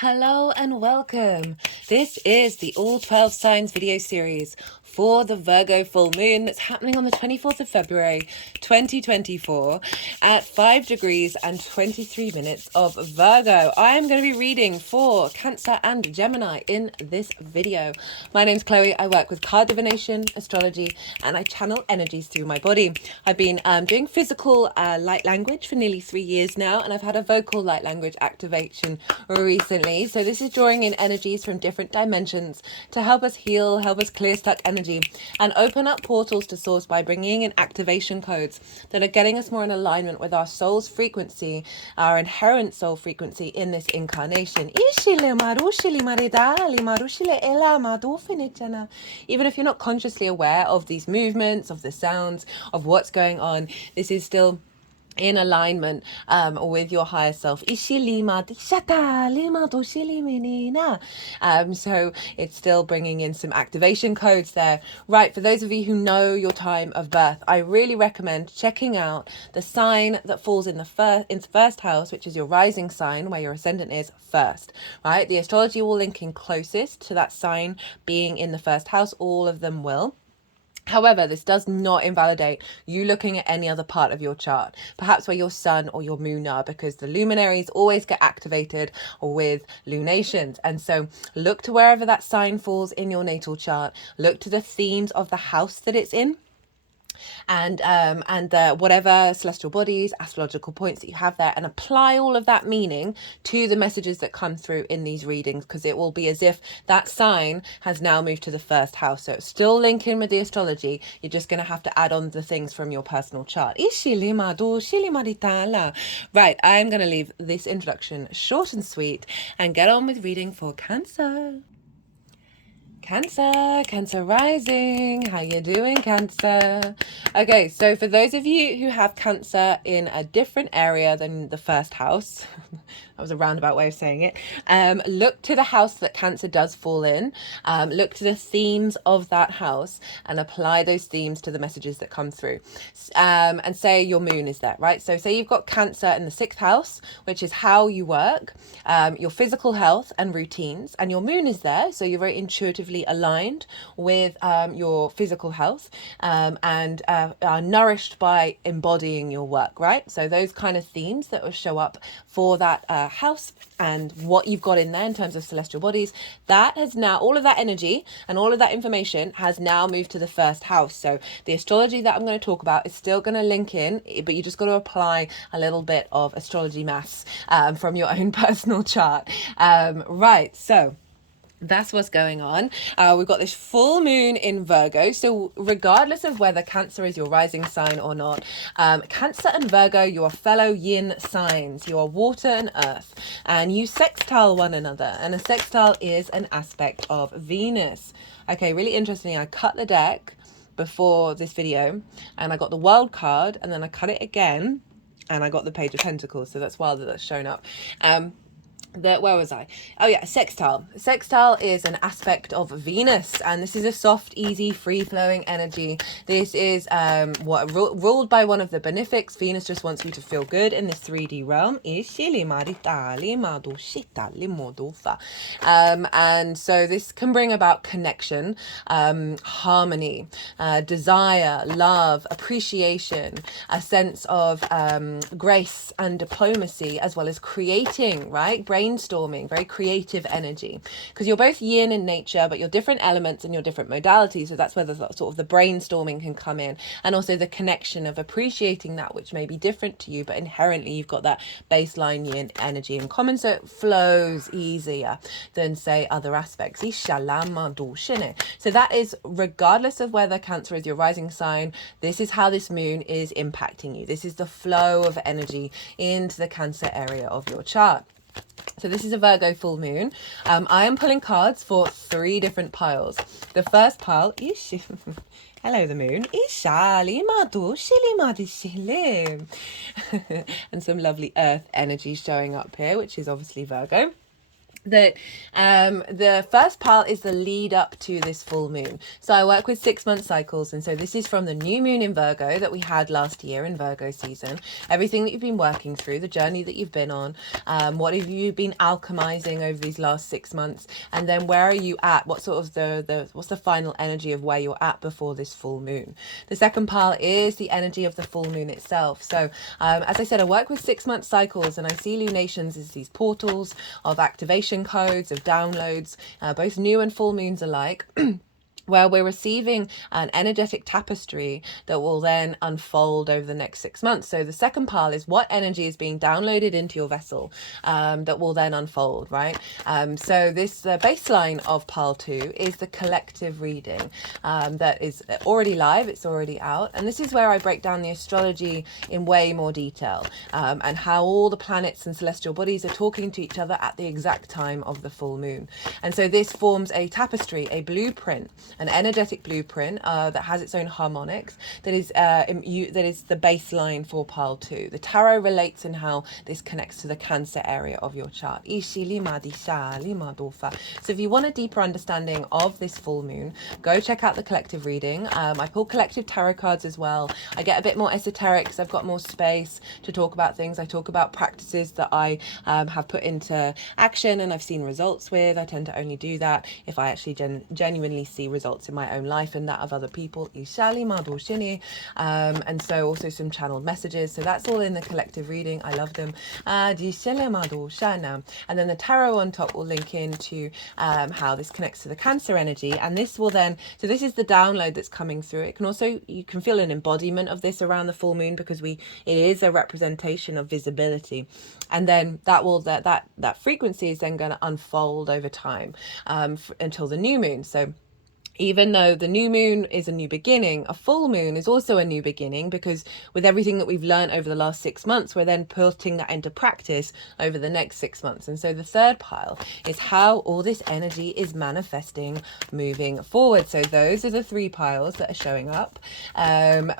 Hello and welcome. This is the All 12 Signs video series for the Virgo full moon that's happening on the 24th of February 2024 at 5 degrees and 23 minutes of Virgo. I am going to be reading for Cancer and Gemini in this video. My name's Chloe. I work with card divination, astrology, and I channel energies through my body. I've been doing physical light language for nearly 3 years now, and I've had a vocal light language activation recently. So this is drawing in energies from different dimensions to help us heal, help us clear stuck energy, and open up portals to source by bringing in activation codes that are getting us more in alignment with our soul's frequency, our inherent soul frequency in this incarnation. Even if you're not consciously aware of these movements, of the sounds, of what's going on, this is still in alignment with your higher self. So it's still bringing in some activation codes there. Right, for those of you who know your time of birth, I really recommend checking out the sign that falls in the first house, which is your rising sign, where your ascendant is first, right? The astrology will link in closest to that sign being in the first house. All of them will. However, this does not invalidate you looking at any other part of your chart, perhaps where your sun or your moon are, because the luminaries always get activated with lunations. And so look to wherever that sign falls in your natal chart, look to the themes of the house that it's in, and whatever celestial bodies, astrological points that you have there, and apply all of that meaning to the messages that come through in these readings, because it will be as if that sign has now moved to the first house. So it's still linking with the astrology. You're just going to have to add on the things from your personal chart. Right, I'm going to leave this introduction short and sweet and get on with reading for Cancer. Cancer rising. How you doing, Cancer? Okay, so for those of you who have Cancer in a different area than the first house, that was a roundabout way of saying it, look to the house that Cancer does fall in, look to the themes of that house and apply those themes to the messages that come through. And say your moon is there, right? So say you've got Cancer in the 6th house, which is how you work, your physical health and routines, and your moon is there, so you're very intuitively aligned with your physical health, and are nourished by embodying your work, right? So those kind of themes that will show up for that house and what you've got in there in terms of celestial bodies, that has now, all of that energy and all of that information has now moved to the first house. So the astrology that I'm going to talk about is still going to link in, but you just got to apply a little bit of astrology maths from your own personal chart. Right, so that's what's going on. We've got this full moon in Virgo. So regardless of whether Cancer is your rising sign or not, Cancer and Virgo, you are fellow yin signs. You are water and earth, and you sextile one another. And a sextile is an aspect of Venus. Okay, really interesting. I cut the deck before this video and I got the World card, and then I cut it again and I got the Page of Pentacles. So that's wild that that's shown up. Where was I? Oh yeah, sextile. Sextile is an aspect of Venus, and this is a soft, easy, free-flowing energy. This is ruled by one of the benefics. Venus just wants you to feel good in this 3D realm. And so this can bring about connection, harmony, desire, love, appreciation, a sense of grace and diplomacy, as well as creating, right? Brainstorming, very creative energy, because you're both yin in nature, but you're different elements and you're different modalities. So that's where the sort of the brainstorming can come in, and also the connection of appreciating that which may be different to you, but inherently you've got that baseline yin energy in common, so it flows easier than say other aspects. So that is regardless of whether Cancer is your rising sign. This is how this moon is impacting you. This is the flow of energy into the Cancer area of your chart. So this is a Virgo full moon. I am pulling cards for 3 different piles. The first pile is hello the moon, and some lovely earth energy showing up here, which is obviously Virgo. that the first part is the lead up to this full moon. So I work with 6-month cycles, and so this is from the new moon in Virgo that we had last year in Virgo season. Everything that you've been working through, the journey that you've been on, what have you been alchemizing over these last 6 months, and then where are you at? What sort of what's the final energy of where you're at before this full moon? The second part is the energy of the full moon itself. So as I said, I work with 6-month cycles, and I see lunations as these portals of activation codes, of downloads, both new and full moons alike. Where we're receiving an energetic tapestry that will then unfold over the next 6 months. So the second pile is what energy is being downloaded into your vessel that will then unfold, right? So this baseline of pile 2 is the collective reading that is already live, it's already out. And this is where I break down the astrology in way more detail and how all the planets and celestial bodies are talking to each other at the exact time of the full moon. And so this forms a tapestry, a blueprint, an energetic blueprint that has its own harmonics that is the baseline for pile 2. The tarot relates in how this connects to the Cancer area of your chart. So if you want a deeper understanding of this full moon, go check out the collective reading. I pull collective tarot cards as well. I get a bit more esoteric because I've got more space to talk about things. I talk about practices that I have put into action and I've seen results with. I tend to only do that if I actually genuinely see results in my own life and that of other people. And so also some channeled messages. So that's all in the collective reading. I love them. And then the tarot on top will link into how this connects to the Cancer energy. And this will then, so this is the download that's coming through. It can also, you can feel an embodiment of this around the full moon because it is a representation of visibility. And then that frequency is then going to unfold over time until the new moon. So even though the new moon is a new beginning, a full moon is also a new beginning because with everything that we've learned over the last 6 months, we're then putting that into practice over the next 6 months. And so the third pile is how all this energy is manifesting moving forward. So those are the 3 piles that are showing up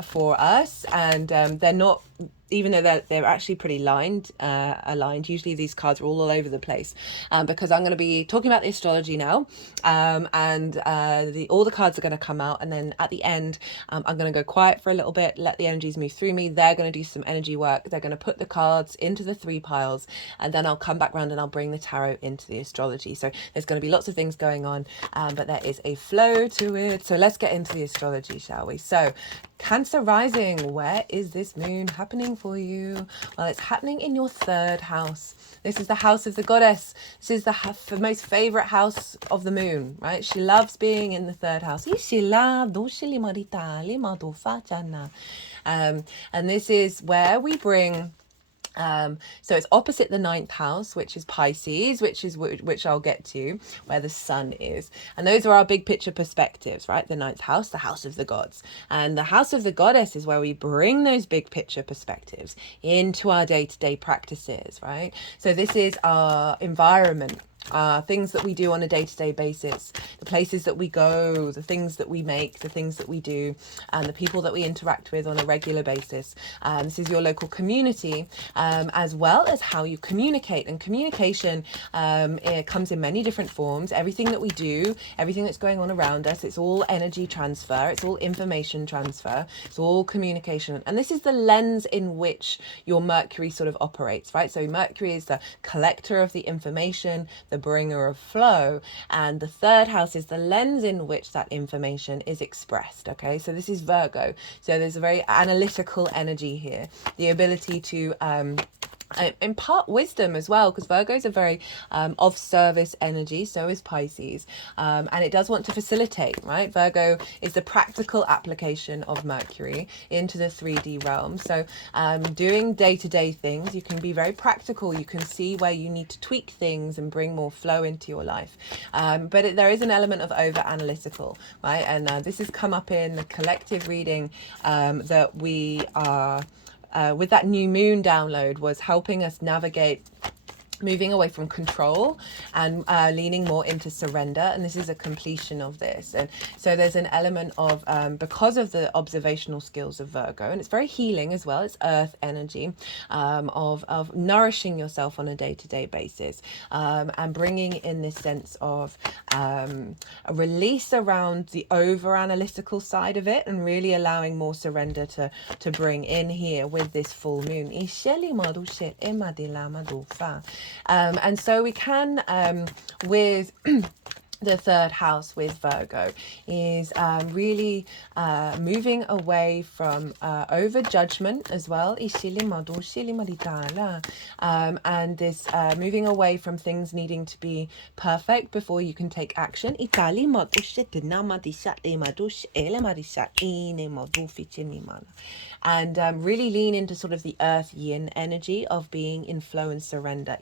for us. And they're not, even though they're actually pretty aligned. Usually these cards are all over the place because I'm going to be talking about the astrology now, and all the cards are going to come out, and then at the end I'm going to go quiet for a little bit, let the energies move through me. They're going to do some energy work. They're going to put the cards into the 3 piles, and then I'll come back around and I'll bring the tarot into the astrology. So there's going to be lots of things going on, but there is a flow to it. So let's get into the astrology, shall we? So Cancer rising, where is this moon happening for you? Well, it's happening in your 3rd house. This is the house of the goddess. This is the most favorite house of the moon, right? She loves being in the 3rd house. And this is where we bring so it's opposite the 9th house, which is Pisces, which I'll get to, where the sun is. And those are our big picture perspectives, right? The 9th house, the house of the gods. And the house of the goddess is where we bring those big picture perspectives into our day-to-day practices, right? So this is our environment. Things that we do on a day-to-day basis, the places that we go, the things that we make, the things that we do, and the people that we interact with on a regular basis. This is your local community, as well as how you communicate. And communication it comes in many different forms. Everything that we do, everything that's going on around us, it's all energy transfer, it's all information transfer, it's all communication. And this is the lens in which your Mercury sort of operates, right? So Mercury is the collector of the information, the bringer of flow, and the 3rd house is the lens in which that information is expressed. Okay, so this is Virgo, so there's a very analytical energy here, the ability to impart wisdom as well, because Virgo is a very of service energy, so is Pisces, and it does want to facilitate, right? Virgo is the practical application of Mercury into the 3D realm. So doing day-to-day things, you can be very practical, you can see where you need to tweak things and bring more flow into your life, but there is an element of over analytical, right? And this has come up in the collective reading that we are with that new moon download, was helping us navigate moving away from control and leaning more into surrender. And this is a completion of this. And so there's an element of, because of the observational skills of Virgo, and it's very healing as well, it's earth energy, of nourishing yourself on a day-to-day basis, and bringing in this sense of a release around the over-analytical side of it, and really allowing more surrender to bring in here with this full moon. And so we can, with the third house with Virgo, is really moving away from over judgment as well, and this moving away from things needing to be perfect before you can take action. And really lean into sort of the earth yin energy of being in flow and surrender.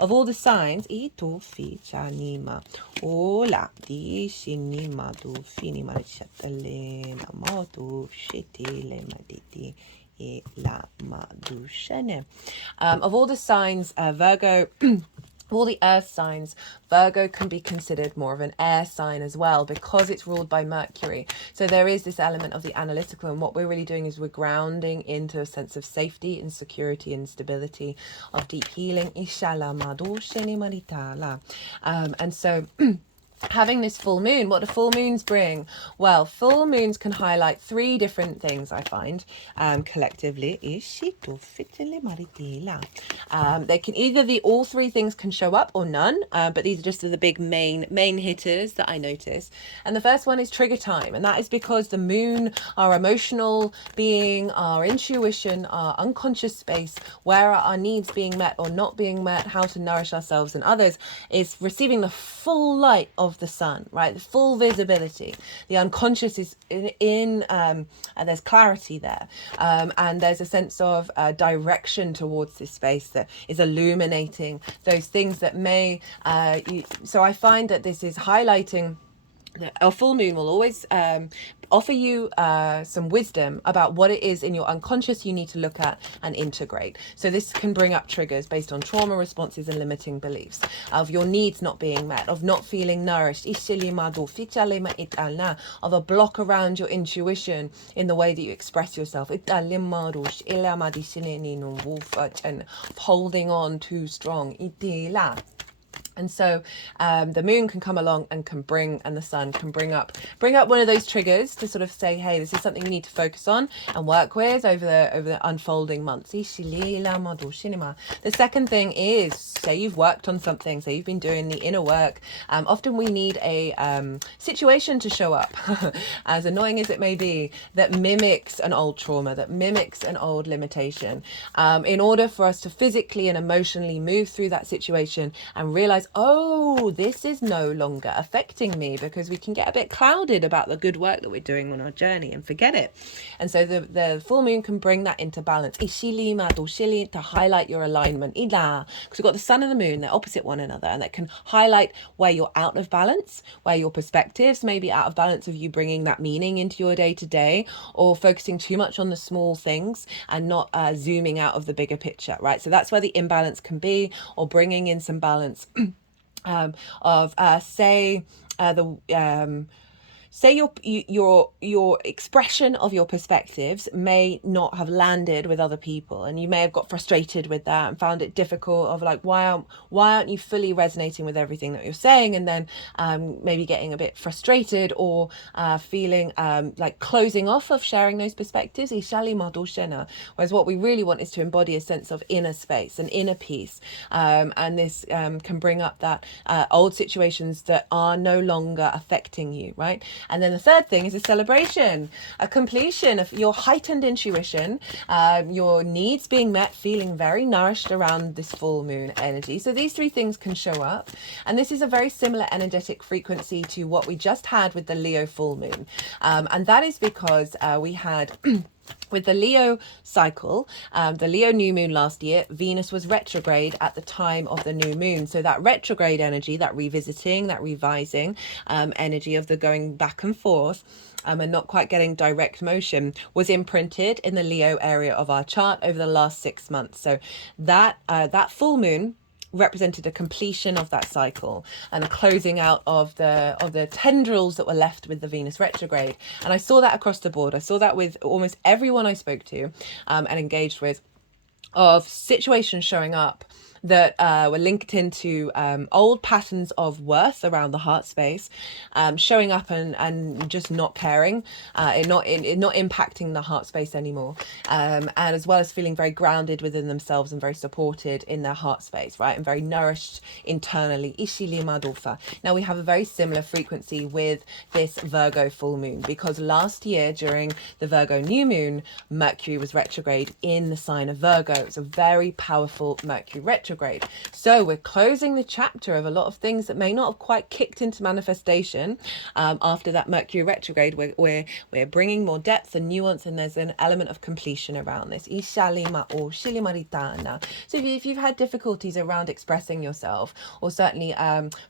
Of all the signs, of all the signs, Virgo, all the earth signs, Virgo can be considered more of an air sign as well, because it's ruled by Mercury. So there is this element of the analytical, and what we're really doing is we're grounding into a sense of safety and security and stability, of deep healing. And so having this full moon, what do full moons bring? Well, full moons can highlight three different things, I find, collectively. They can either all three things can show up, or none, but these are just the big main hitters that I notice. And the first one is trigger time, and that is because the moon, our emotional being, our intuition, our unconscious space, where are our needs being met or not being met, how to nourish ourselves and others, is receiving the full light of the sun, right? The full visibility. The unconscious is in there's clarity there, and there's a sense of direction towards this space that is illuminating those things that may so I find that this is highlighting. A full moon will always offer you some wisdom about what it is in your unconscious you need to look at and integrate. So this can bring up triggers based on trauma responses and limiting beliefs, of your needs not being met, of not feeling nourished, of a block around your intuition in the way that you express yourself, and holding on too strong. And so the moon can come along and the sun can bring up one of those triggers to sort of say, hey, this is something you need to focus on and work with over the unfolding months. The second thing is, say you've worked on something, say you've been doing the inner work. Often we need a situation to show up, as annoying as it may be, that mimics an old trauma, that mimics an old limitation, in order for us to physically and emotionally move through that situation and realize, oh, this is no longer affecting me, because we can get a bit clouded about the good work that we're doing on our journey and forget it. And so the full moon can bring that into balance, to highlight your alignment, because we've got the sun and the moon, they're opposite one another, and that can highlight where you're out of balance, where your perspectives may be out of balance, of you bringing that meaning into your day-to-day, or focusing too much on the small things and not zooming out of the bigger picture, right? So that's where the imbalance can be, or bringing in some balance of say your expression of your perspectives may not have landed with other people, and you may have got frustrated with that and found it difficult, of like, why aren't you fully resonating with everything that you're saying, and then maybe getting a bit frustrated, or feeling like closing off of sharing those perspectives. Whereas what we really want is to embody a sense of inner space and inner peace, and this can bring up that old situations that are no longer affecting you, right? And then the third thing is a celebration, a completion of your heightened intuition, your needs being met, feeling very nourished around this full moon energy. So these three things can show up. And this is a very similar energetic frequency to what we just had with the Leo full moon. And that is because we had With the Leo cycle, the Leo new moon last year, Venus was retrograde at the time of the new moon. So that retrograde energy, that revisiting, that revising energy of the going back and forth and not quite getting direct motion was imprinted in the Leo area of our chart over the last 6 months. So that full moon represented a completion of that cycle and a closing out of the tendrils that were left with the Venus retrograde. And I saw that across the board. I saw that with almost everyone I spoke to and engaged with, of situations showing up that were linked into old patterns of worth around the heart space, showing up and just not caring, it not impacting the heart space anymore, and as well as feeling very grounded within themselves and very supported in their heart space, right, and very nourished internally. Now we have a very similar frequency with this Virgo full moon, because last year during the Virgo new moon, Mercury was retrograde in the sign of Virgo. It's a very powerful Mercury retrograde. So we're closing the chapter of a lot of things that may not have quite kicked into manifestation after that Mercury retrograde. We're bringing more depth and nuance, and there's an element of completion around this. So if you've had difficulties around expressing yourself, or certainly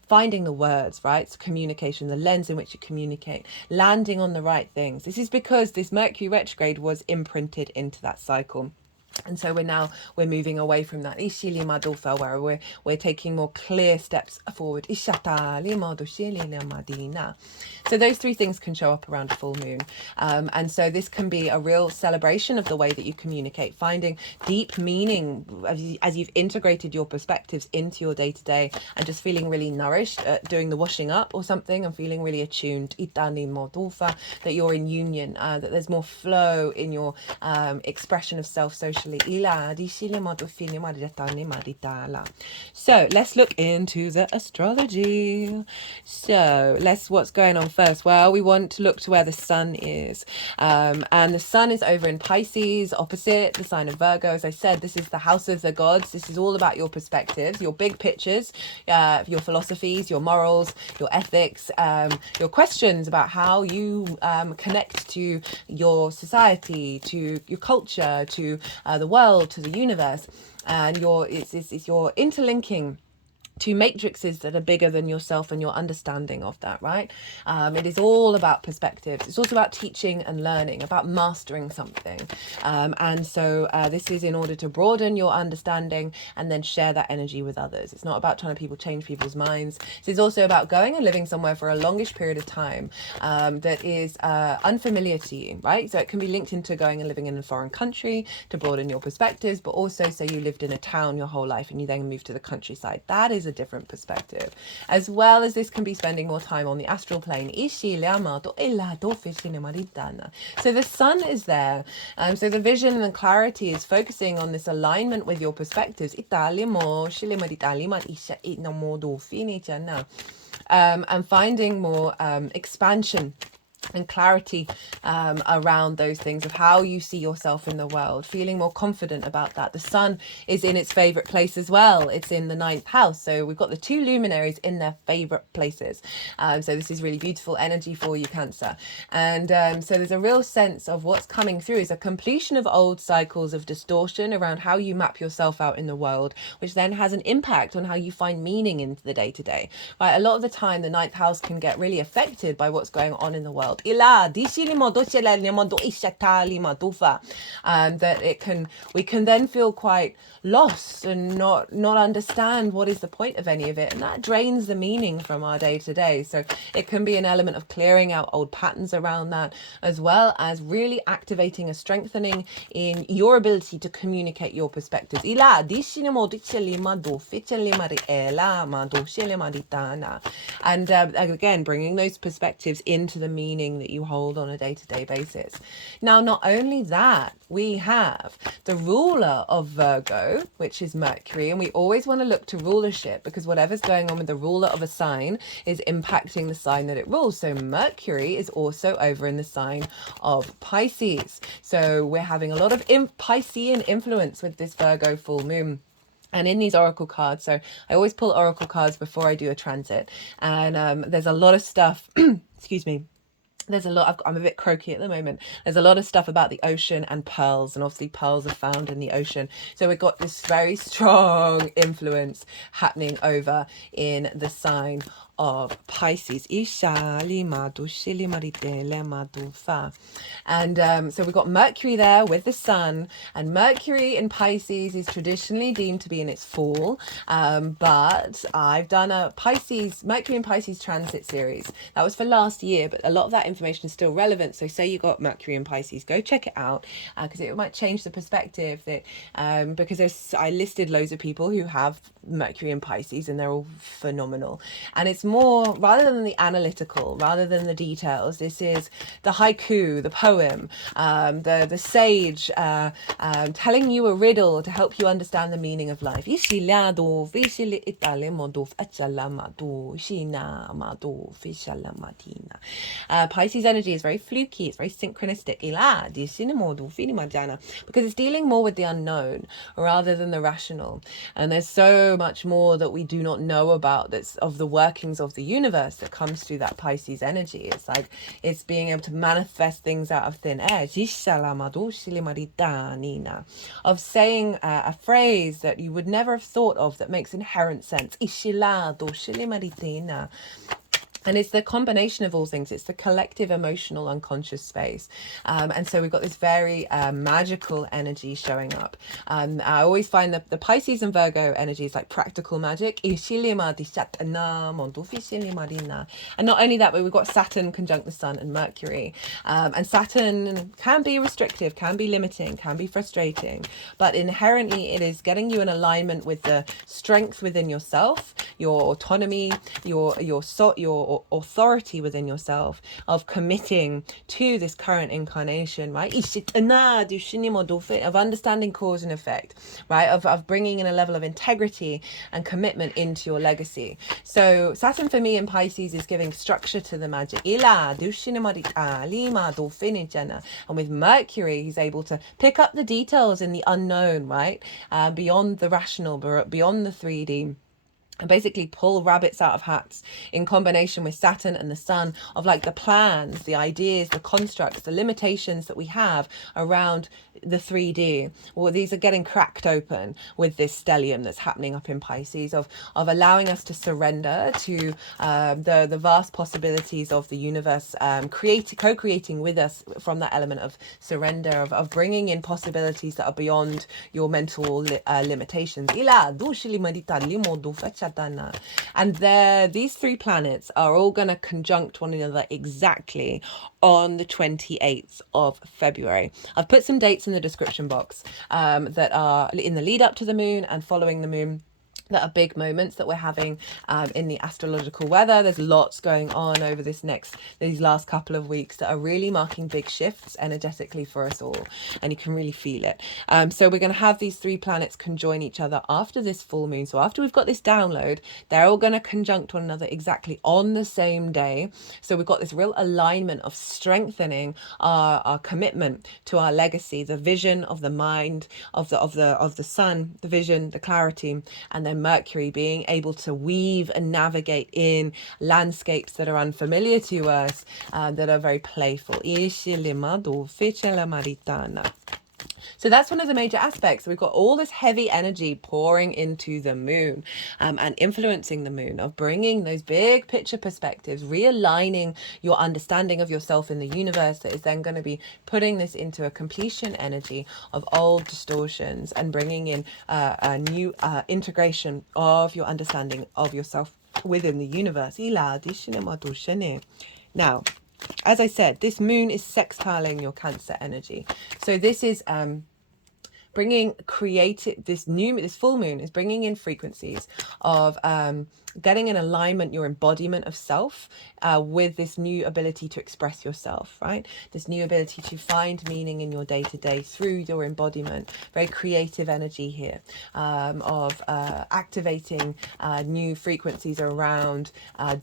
finding the words, right, so communication, the lens in which you communicate, landing on the right things, this is because this Mercury retrograde was imprinted into that cycle. And so we're moving away from that where we're taking more clear steps forward. So those three things can show up around a full moon. And so this can be a real celebration of the way that you communicate, finding deep meaning as you've integrated your perspectives into your day-to-day, and just feeling really nourished, doing the washing up or something, and feeling really attuned, that you're in union, that there's more flow in your expression of self socially. So let's look into the astrology. So what's going on first? Well, we want to look to where the sun is, and the sun is over in Pisces, opposite the sign of Virgo. As I said, this is the house of the gods. This is all about your perspectives, your big pictures, your philosophies, your morals, your ethics, your questions about how you connect to your society, to your culture, to the world, to the universe, and it's your interlinking to matrices that are bigger than yourself and your understanding of that, right? It is all about perspectives. It's also about teaching and learning, about mastering something. And so this is in order to broaden your understanding and then share that energy with others. It's not about trying to change people's minds. It's also about going and living somewhere for a longish period of time that is unfamiliar to you, right? So it can be linked into going and living in a foreign country to broaden your perspectives, but also say you lived in a town your whole life and you then moved to the countryside. That is a different perspective, as well as this can be spending more time on the astral plane. So the sun is there, so the vision and clarity is focusing on this alignment with your perspectives, and finding more expansion and clarity around those things of how you see yourself in the world, feeling more confident about that. The sun is in its favorite place as well. It's in the 9th house. So we've got the two luminaries in their favorite places. So this is really beautiful energy for you, Cancer. And so there's a real sense of what's coming through is a completion of old cycles of distortion around how you map yourself out in the world, which then has an impact on how you find meaning in the day-to-day, right? A lot of the time, the 9th house can get really affected by what's going on in the world. That we can then feel quite lost and not understand what is the point of any of it, and that drains the meaning from our day to day. So it can be an element of clearing out old patterns around that, as well as really activating a strengthening in your ability to communicate your perspectives. And again, bringing those perspectives into the meaning that you hold on a day-to-day basis. Now, not only that, we have the ruler of Virgo, which is Mercury, and we always want to look to rulership, because whatever's going on with the ruler of a sign is impacting the sign that it rules. So Mercury is also over in the sign of Pisces. So we're having a lot of Piscean influence with this Virgo full moon. And in these oracle cards, so I always pull oracle cards before I do a transit, and there's a lot of stuff, excuse me, there's a lot, I'm a bit croaky at the moment. There's a lot of stuff about the ocean and pearls, and obviously pearls are found in the ocean. So we've got this very strong influence happening over in the sign of Pisces. And so we've got Mercury there with the sun, and Mercury in Pisces is traditionally deemed to be in its fall, but I've done a Mercury in Pisces transit series. That was for last year, but a lot of that information is still relevant. So say you got Mercury in Pisces, go check it out, because it might change the perspective that because I listed loads of people who have Mercury in Pisces and they're all phenomenal. And it's more, rather than the analytical, rather than the details, this is the haiku, the poem, the sage telling you a riddle to help you understand the meaning of life. Pisces energy is very fluky, it's very synchronistic, because it's dealing more with the unknown rather than the rational. And there's so much more that we do not know about, that's of the workings of the universe, that comes through that Pisces energy. It's like it's being able to manifest things out of thin air, of saying a phrase that you would never have thought of that makes inherent sense. And it's the combination of all things. It's the collective emotional unconscious space. And so we've got this very magical energy showing up. I always find that the Pisces and Virgo energy is like practical magic. And not only that, but we've got Saturn conjunct the Sun and Mercury. And Saturn can be restrictive, can be limiting, can be frustrating. But inherently, it is getting you in alignment with the strength within yourself, your autonomy, your authority within yourself, of committing to this current incarnation, right? Of understanding cause and effect, right? Of bringing in a level of integrity and commitment into your legacy. So Saturn for me in Pisces is giving structure to the magic. And with Mercury, he's able to pick up the details in the unknown, right? Beyond the rational, beyond the 3D. And basically pull rabbits out of hats, in combination with Saturn and the Sun, of like the plans, the ideas, the constructs, the limitations that we have around the 3D. Well, these are getting cracked open with this stellium that's happening up in Pisces, of allowing us to surrender to the vast possibilities of the universe, co-creating with us from that element of surrender, of bringing in possibilities that are beyond your mental limitations. And these three planets are all going to conjunct one another exactly on the 28th of February. I've put some dates in the description box that are in the lead up to the moon and following the moon, that are big moments that we're having in the astrological weather. There's lots going on over these last couple of weeks that are really marking big shifts energetically for us all, and you can really feel it. So we're going to have these three planets conjoin each other after this full moon. So after we've got this download, they're all going to conjunct one another exactly on the same day. So we've got this real alignment of strengthening our commitment to our legacy, the vision of the mind, of the sun, the vision, the clarity, and then Mercury being able to weave and navigate in landscapes that are unfamiliar to us, that are very playful. So that's one of the major aspects. We've got all this heavy energy pouring into the moon, and influencing the moon, of bringing those big picture perspectives, realigning your understanding of yourself in the universe, that is then going to be putting this into a completion energy of old distortions and bringing in a new integration of your understanding of yourself within the universe. Now, as I said, this moon is sextiling your Cancer energy. So this is bringing this full moon is bringing in frequencies of getting in alignment your embodiment of self with this new ability to express yourself, right? This new ability to find meaning in your day-to-day through your embodiment. Very creative energy here, of activating new frequencies around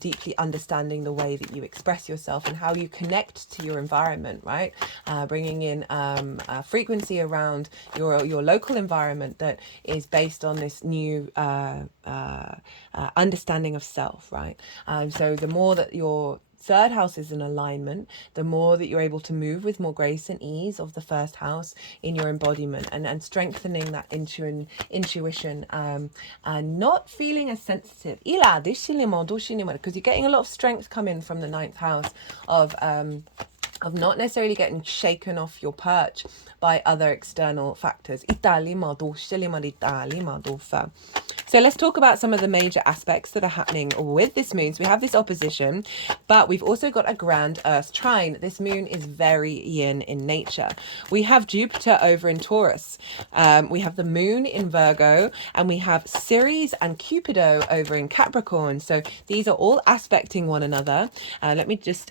deeply understanding the way that you express yourself and how you connect to your environment, right? Bringing in a frequency around your local environment that is based on this new understanding of self, right? So the more that you're third house is an alignment, the more that you're able to move with more grace and ease of the first house in your embodiment, and strengthening that intuition, and not feeling as sensitive. Because you're getting a lot of strength coming from the ninth house of not necessarily getting shaken off your perch by other external factors. So let's talk about some of the major aspects that are happening with this moon. So we have this opposition, but we've also got a grand Earth trine. This moon is very yin in nature. We have Jupiter over in Taurus. We have the moon in Virgo, and we have Ceres and Cupido over in Capricorn. So these are all aspecting one another. Let me just...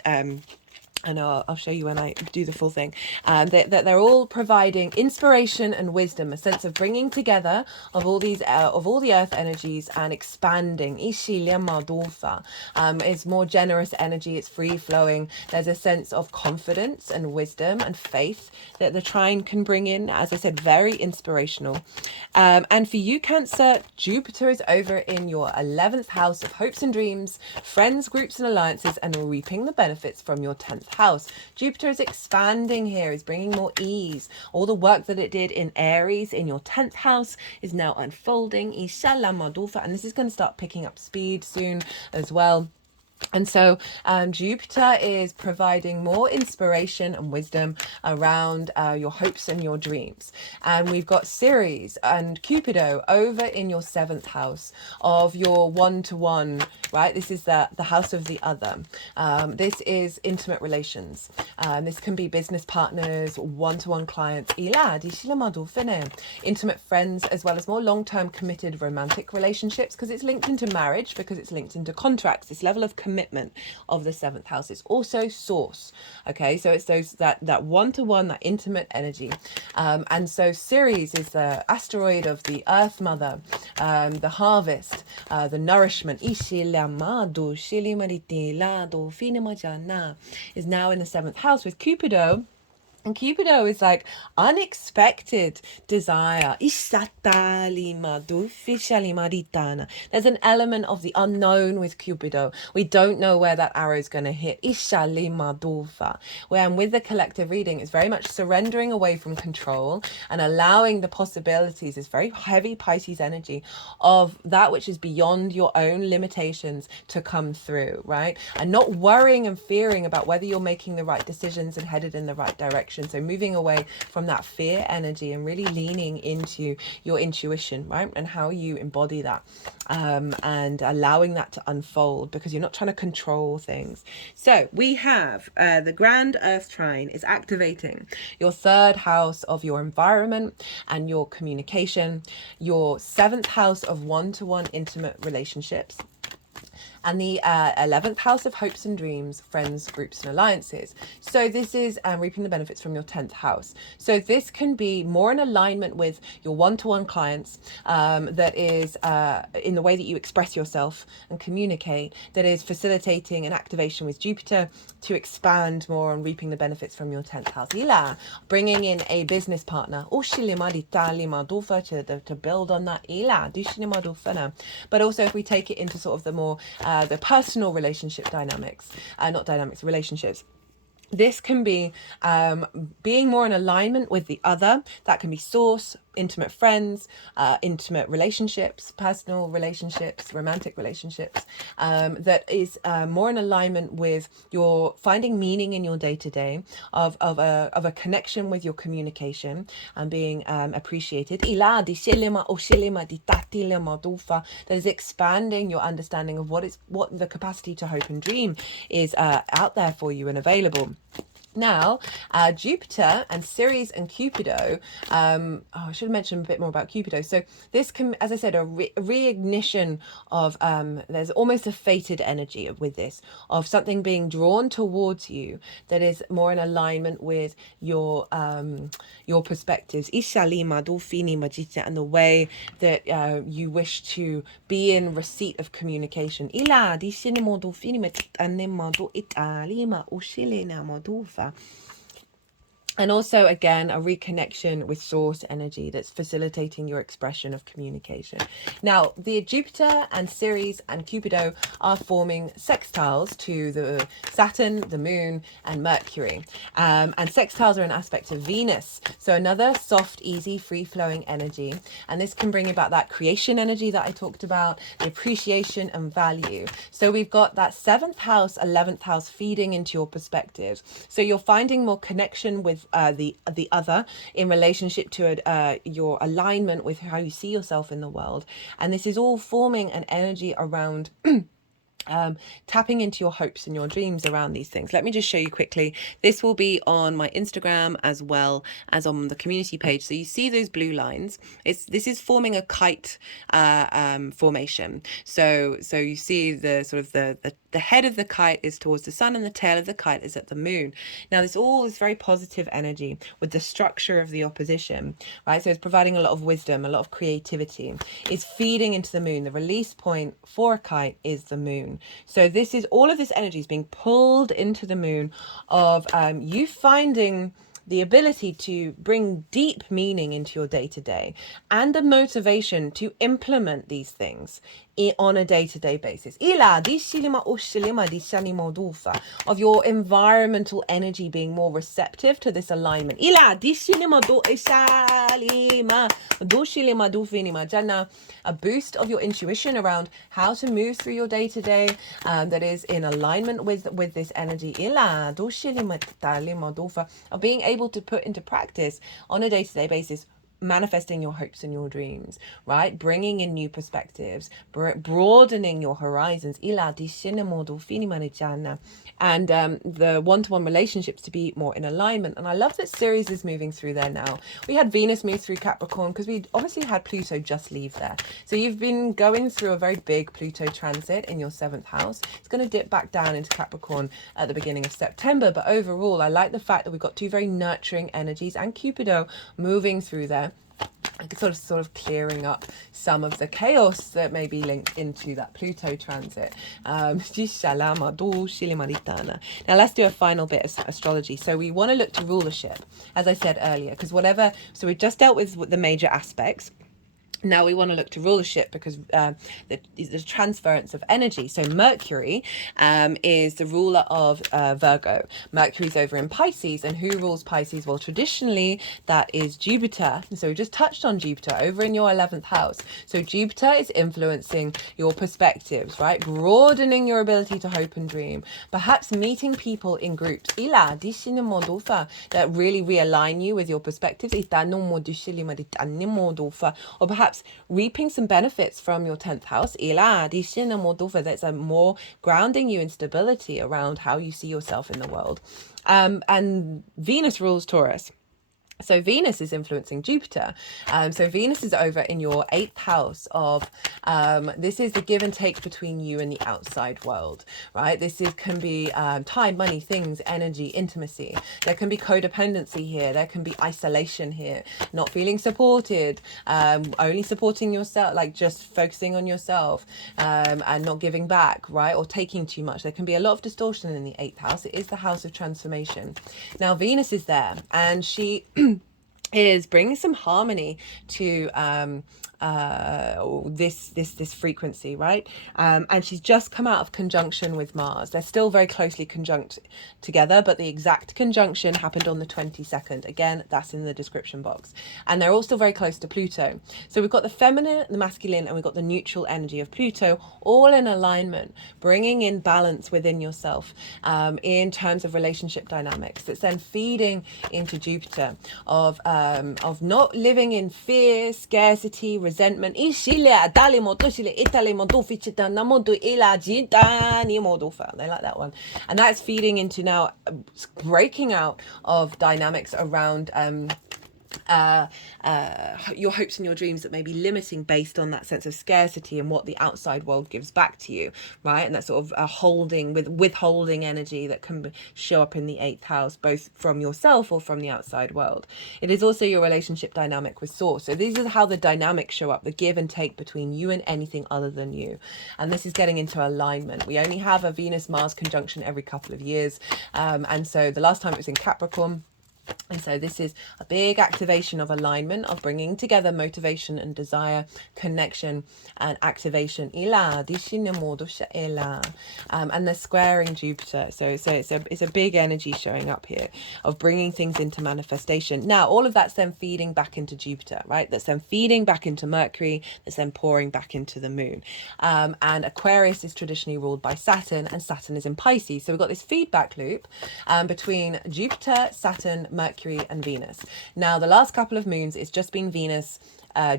and I'll show you when I do the full thing, that they're all providing inspiration and wisdom, a sense of bringing together of all these of all the earth energies and expanding. It's more generous energy, it's free flowing. There's a sense of confidence and wisdom and faith that the trine can bring in. As I said, very inspirational. And for you, Cancer, Jupiter is over in your 11th house of hopes and dreams, friends, groups and alliances, and reaping the benefits from your 10th house. Jupiter is expanding here, is bringing more ease. All the work that it did in Aries in your 10th house is now unfolding. And this is going to start picking up speed soon as well. And so Jupiter is providing more inspiration and wisdom around your hopes and your dreams. And we've got Ceres and Cupido over in your 7th house of your one-to-one, right? This is the house of the other. This is intimate relations. This can be business partners, one-to-one clients, intimate friends, as well as more long-term committed romantic relationships, because it's linked into marriage, because it's linked into contracts, this level of commitment of the 7th house. It's also source. Okay, so it's those that one-to-one, that intimate energy. And so Ceres is the asteroid of the earth mother, the harvest, the nourishment, is now in the 7th house with Cupido. And Cupido is like unexpected desire. There's an element of the unknown with Cupido. We don't know where that arrow is going to hit. Where with the collective reading, it's very much surrendering away from control and allowing the possibilities, this very heavy Pisces energy of that which is beyond your own limitations to come through, right? And not worrying and fearing about whether you're making the right decisions and headed in the right direction. So moving away from that fear energy and really leaning into your intuition, right? And how you embody that, and allowing that to unfold, because you're not trying to control things. So we have the grand Earth trine is activating your 3rd house of your environment and your communication, your 7th house of one-to-one intimate relationships, and the 11th house of hopes and dreams, friends, groups and alliances. So this is reaping the benefits from your 10th house. So this can be more in alignment with your one-to-one clients, that is in the way that you express yourself and communicate, that is facilitating an activation with Jupiter to expand more on reaping the benefits from your 10th house. Bringing in a business partner to build on that. But also if we take it into sort of the more the personal relationship dynamics, relationships. This can be being more in alignment with the other. That can be source, intimate friends, intimate relationships, personal relationships, romantic relationships, that is more in alignment with your finding meaning in your day-to-day, of a connection with your communication and being appreciated. That is expanding your understanding of what the capacity to hope and dream is out there for you and available. Now, Jupiter and Ceres and Cupido, I should have mentioned a bit more about Cupido. So this can, as I said, a reignition of, there's almost a fated energy with this, of something being drawn towards you that is more in alignment with your perspectives, and the way that you wish to be in receipt of communication. And also, again, a reconnection with source energy that's facilitating your expression of communication. Now, the Jupiter and Ceres and Cupido are forming sextiles to the Saturn, the Moon, and Mercury. And sextiles are an aspect of Venus. So another soft, easy, free-flowing energy. And this can bring about that creation energy that I talked about, the appreciation and value. So we've got that 7th house, 11th house feeding into your perspectives. So you're finding more connection with the other in relationship to your alignment with how you see yourself in the world. And this is all forming an energy around tapping into your hopes and your dreams around these things. Let me just show you quickly. This will be on my Instagram as well as on the community page. So you see those blue lines. This is forming a kite formation. So you see the sort of the head of the kite is towards the sun and the tail of the kite is at the moon. Now this all is very positive energy with the structure of the opposition, right? So it's providing a lot of wisdom, a lot of creativity. It's feeding into the moon. The release point for a kite is the moon. So this is all of this energy is being pulled into the moon of you finding the ability to bring deep meaning into your day-to-day and the motivation to implement these things on a day-to-day basis. Of your environmental energy being more receptive to this alignment. A boost of your intuition around how to move through your day-to-day that is in alignment with this energy. Of being able to put into practice on a day-to-day basis, manifesting your hopes and your dreams, right? Bringing in new perspectives, broadening your horizons. And the one-to-one relationships to be more in alignment. And I love that Ceres is moving through there now. We had Venus move through Capricorn because we obviously had Pluto just leave there. So you've been going through a very big Pluto transit in your 7th house. It's going to dip back down into Capricorn at the beginning of September. But overall, I like the fact that we've got two very nurturing energies and Cupido moving through there. Sort of clearing up some of the chaos that may be linked into that Pluto transit. Now let's do a final bit of astrology. So we want to look to rulership, as I said earlier, because so we've just dealt with the major aspects. Now we want to look to rulership because the transference of energy. So Mercury is the ruler of Virgo. Mercury's over in Pisces. And who rules Pisces? Well, traditionally, that is Jupiter. So we just touched on Jupiter over in your 11th house. So Jupiter is influencing your perspectives, right? Broadening your ability to hope and dream. Perhaps meeting people in groups that really realign you with your perspectives. Or perhaps reaping some benefits from your 10th house. That's more grounding you in stability around how you see yourself in the world. And Venus rules Taurus. So Venus is influencing Jupiter. So Venus is over in your 8th house of, this is the give and take between you and the outside world, right? Can be time, money, things, energy, intimacy. There can be codependency here. There can be isolation here, not feeling supported, only supporting yourself, like just focusing on yourself and not giving back, right? Or taking too much. There can be a lot of distortion in the 8th house. It is the house of transformation. Now Venus is there and she is bringing some harmony to this frequency, right? And she's just come out of conjunction with Mars. They're still very closely conjunct together, but the exact conjunction happened on the 22nd. Again, that's in the description box. And they're all still very close to Pluto. So we've got the feminine, the masculine, and we've got the neutral energy of Pluto, all in alignment, bringing in balance within yourself in terms of relationship dynamics. That's then feeding into Jupiter of not living in fear, scarcity, resentment. They like that one. And that's feeding into now breaking out of dynamics around your hopes and your dreams that may be limiting based on that sense of scarcity and what the outside world gives back to you, right? And that sort of withholding energy that can show up in the 8th house, both from yourself or from the outside world. It is also your relationship dynamic with source. So these are how the dynamics show up, the give and take between you and anything other than you. And this is getting into alignment. We only have a Venus-Mars conjunction every couple of years. And so the last time it was in Capricorn, And so this is a big activation of alignment, of bringing together motivation and desire, connection and activation. And they're squaring Jupiter. So it's a big energy showing up here of bringing things into manifestation. Now, all of that's then feeding back into Jupiter, right? That's then feeding back into Mercury. That's then pouring back into the moon. And Aquarius is traditionally ruled by Saturn, and Saturn is in Pisces. So we've got this feedback loop between Jupiter, Saturn, Mercury, and Venus. Now, the last couple of moons, it's just been Venus,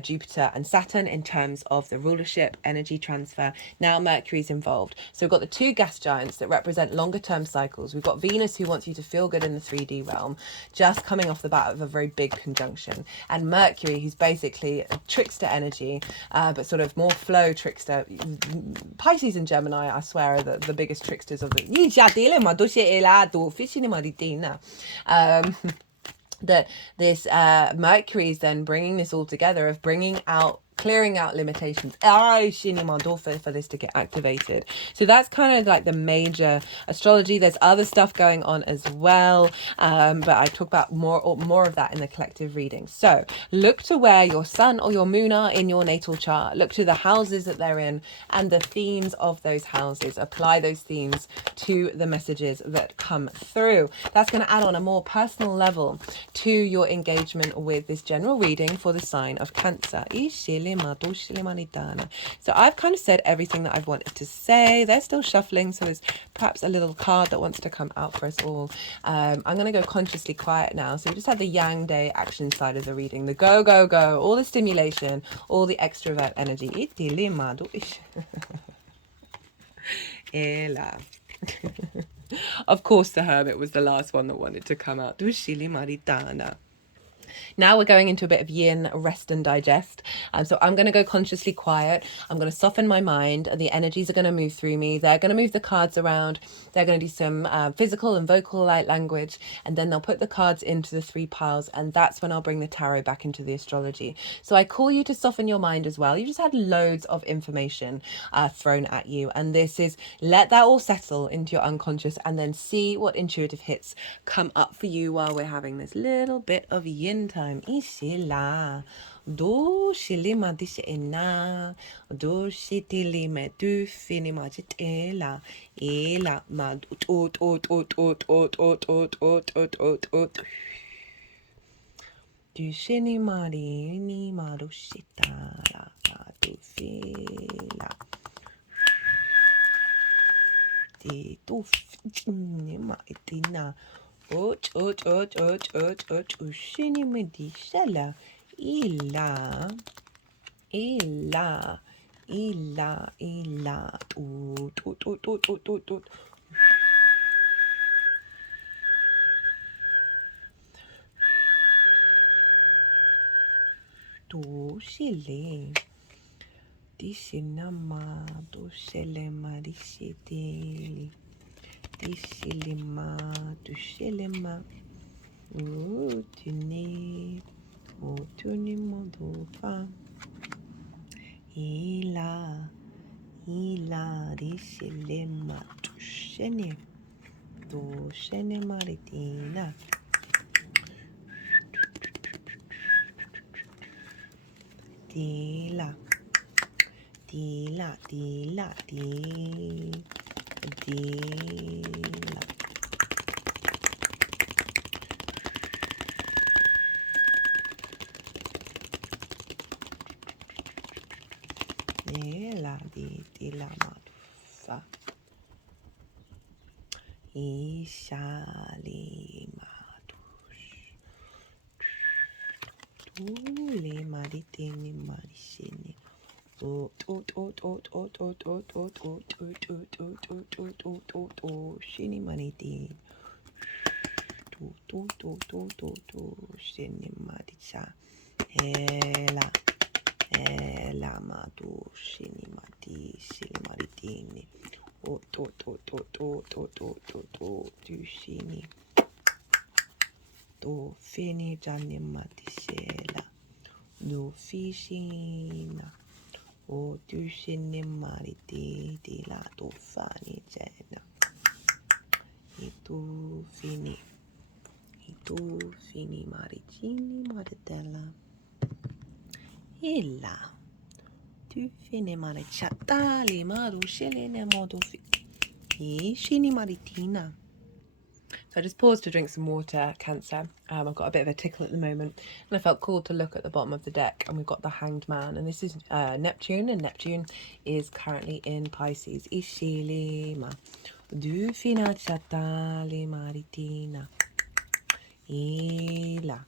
Jupiter and Saturn in terms of the rulership, energy transfer. Now Mercury's involved. So we've got the two gas giants that represent longer term cycles. We've got Venus, who wants you to feel good in the 3D realm, just coming off the bat of a very big conjunction. And Mercury, who's basically a trickster energy, but sort of more flow trickster. Pisces and Gemini, I swear, are the biggest tricksters of the that this Mercury is then bringing this all together, of bringing out, clearing out limitations for this to get activated. So that's kind of like the major astrology. There's other stuff going on as well, but I talk about more of that in the collective reading. So look to where your sun or your moon are in your natal chart. Look to the houses that they're in and the themes of those houses. Apply those themes to the messages that come through. That's going to add on a more personal level to your engagement with this general reading for the sign of Cancer. So I've kind of said everything that I've wanted to say. They're still shuffling, so there's perhaps a little card that wants to come out for us all. I'm going to go consciously quiet now. So we just had the Yang Day action side of the reading, the go, go, go, all the stimulation, all the extrovert energy. Of course, the Hermit was the last one that wanted to come out. Now we're going into a bit of yin, rest and digest. So I'm going to go consciously quiet. I'm going to soften my mind. The energies are going to move through me. They're going to move the cards around. They're going to do some physical and vocal light language. And then they'll put the cards into the 3 piles. And that's when I'll bring the tarot back into the astrology. So I call you to soften your mind as well. You just had loads of information thrown at you. And this is, let that all settle into your unconscious and then see what intuitive hits come up for you while we're having this little bit of yin time. Ishila do shilima dishena do shitili me do finima jitela ela ma ot do shini mari ni maru shita la do fila di do fini ma itina ushini medishala ila do shile dishinama do shele marishitili dishilima do shilema Utuni modufa ila dishilema tushene maritina dila dila madufa ishali madush tule maritini marishini shini mariti shini maricha ela madu shini mati shini maritini shini do fini jani mati shela do fishina do shini mariti di la do fani jena itu fini tu fini maricini maritella. Illa. Tu fini maricciata li maru shili ne modu fi. Shini maritina. So I just paused to drink some water, Cancer. I've got a bit of a tickle at the moment, and I felt called to look at the bottom of the deck, and we've got the Hanged Man, and this is Neptune, and Neptune is currently in Pisces. Ishilima, du finacciatali maritina, ila.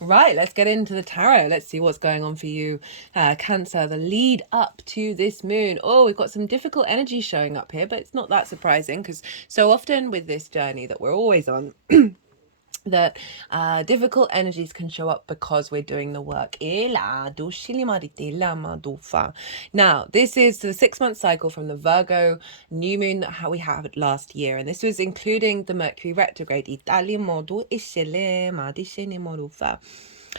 Right, let's get into the tarot. Let's see what's going on for you, Cancer, the lead up to this moon. Oh, we've got some difficult energy showing up here, but it's not that surprising, because so often with this journey that we're always on, that difficult energies can show up because we're doing the work. Now, this is the 6-month cycle from the Virgo new moon that we had last year, and this was including the Mercury retrograde.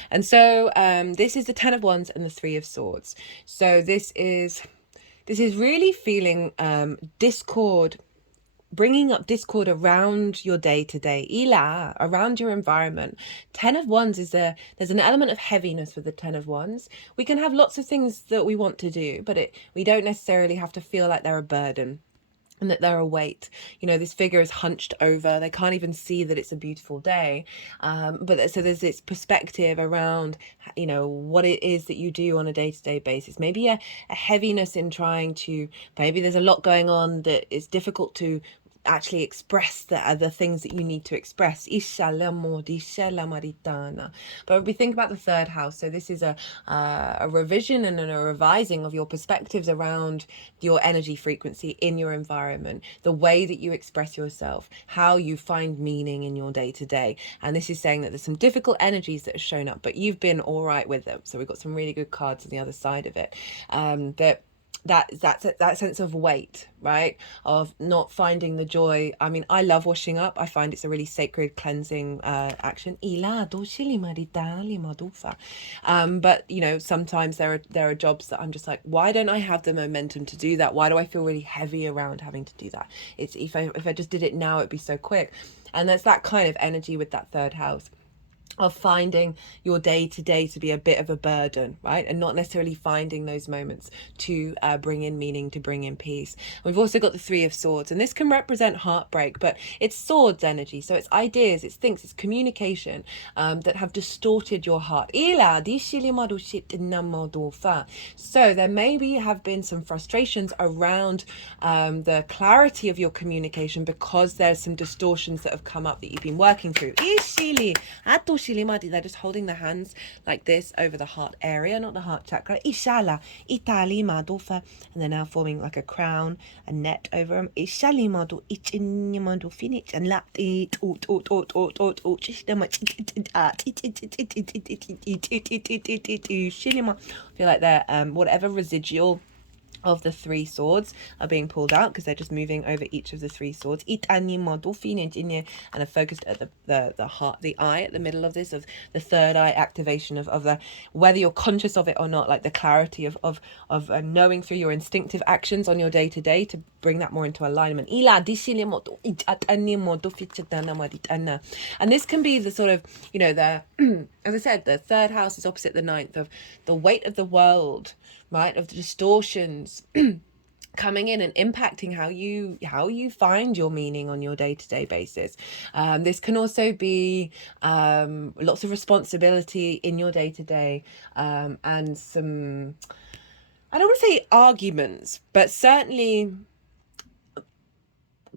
And so this is the 10 of Wands and the 3 of Swords. So this is really feeling discord, bringing up discord around your day-to-day, around your environment. 10 of Wands is there's an element of heaviness with the 10 of Wands. We can have lots of things that we want to do, but we don't necessarily have to feel like they're a burden and that they're a weight. You know, this figure is hunched over. They can't even see that it's a beautiful day. But so there's this perspective around, you know, what it is that you do on a day-to-day basis. Maybe a heaviness in trying to, maybe there's a lot going on that is difficult to actually express the things that you need to express. But we think about the 3rd house, so this is a revision and a revising of your perspectives around your energy frequency in your environment, the way that you express yourself, how you find meaning in your day-to-day. And this is saying that there's some difficult energies that have shown up, but you've been all right with them. So we've got some really good cards on the other side of it. That sense of weight, right, of not finding the joy. I mean, I love washing up. I find it's a really sacred cleansing action. But you know, sometimes there are jobs that I'm just like, why don't I have the momentum to do that? Why do I feel really heavy around having to do that? It's if I just did it now, it'd be so quick. And that's that kind of energy with that 3rd house, of finding your day-to-day to be a bit of a burden, right? And not necessarily finding those moments to bring in meaning, to bring in peace. We've also got the 3 of Swords, and this can represent heartbreak, but it's swords energy. So it's ideas, it's things, it's communication that have distorted your heart. So there maybe have been some frustrations around the clarity of your communication because there's some distortions that have come up that you've been working through. They're just holding their hands like this over the heart area, not the heart chakra. And they're now forming like a crown, a net over them. Feel like they're whatever residual of the 3 swords are being pulled out, because they're just moving over each of the 3 swords, and are focused at the heart, the eye at the middle of this, of the 3rd eye activation of the, whether you're conscious of it or not, like the clarity of knowing through your instinctive actions on your day-to-day to bring that more into alignment. And this can be the sort of, you know, the as I said, the 3rd house is opposite the 9th, of the weight of the world, right, of the distortions coming in and impacting how you find your meaning on your day-to-day basis. This can also be lots of responsibility in your day-to-day, and some, I don't want to say arguments, but certainly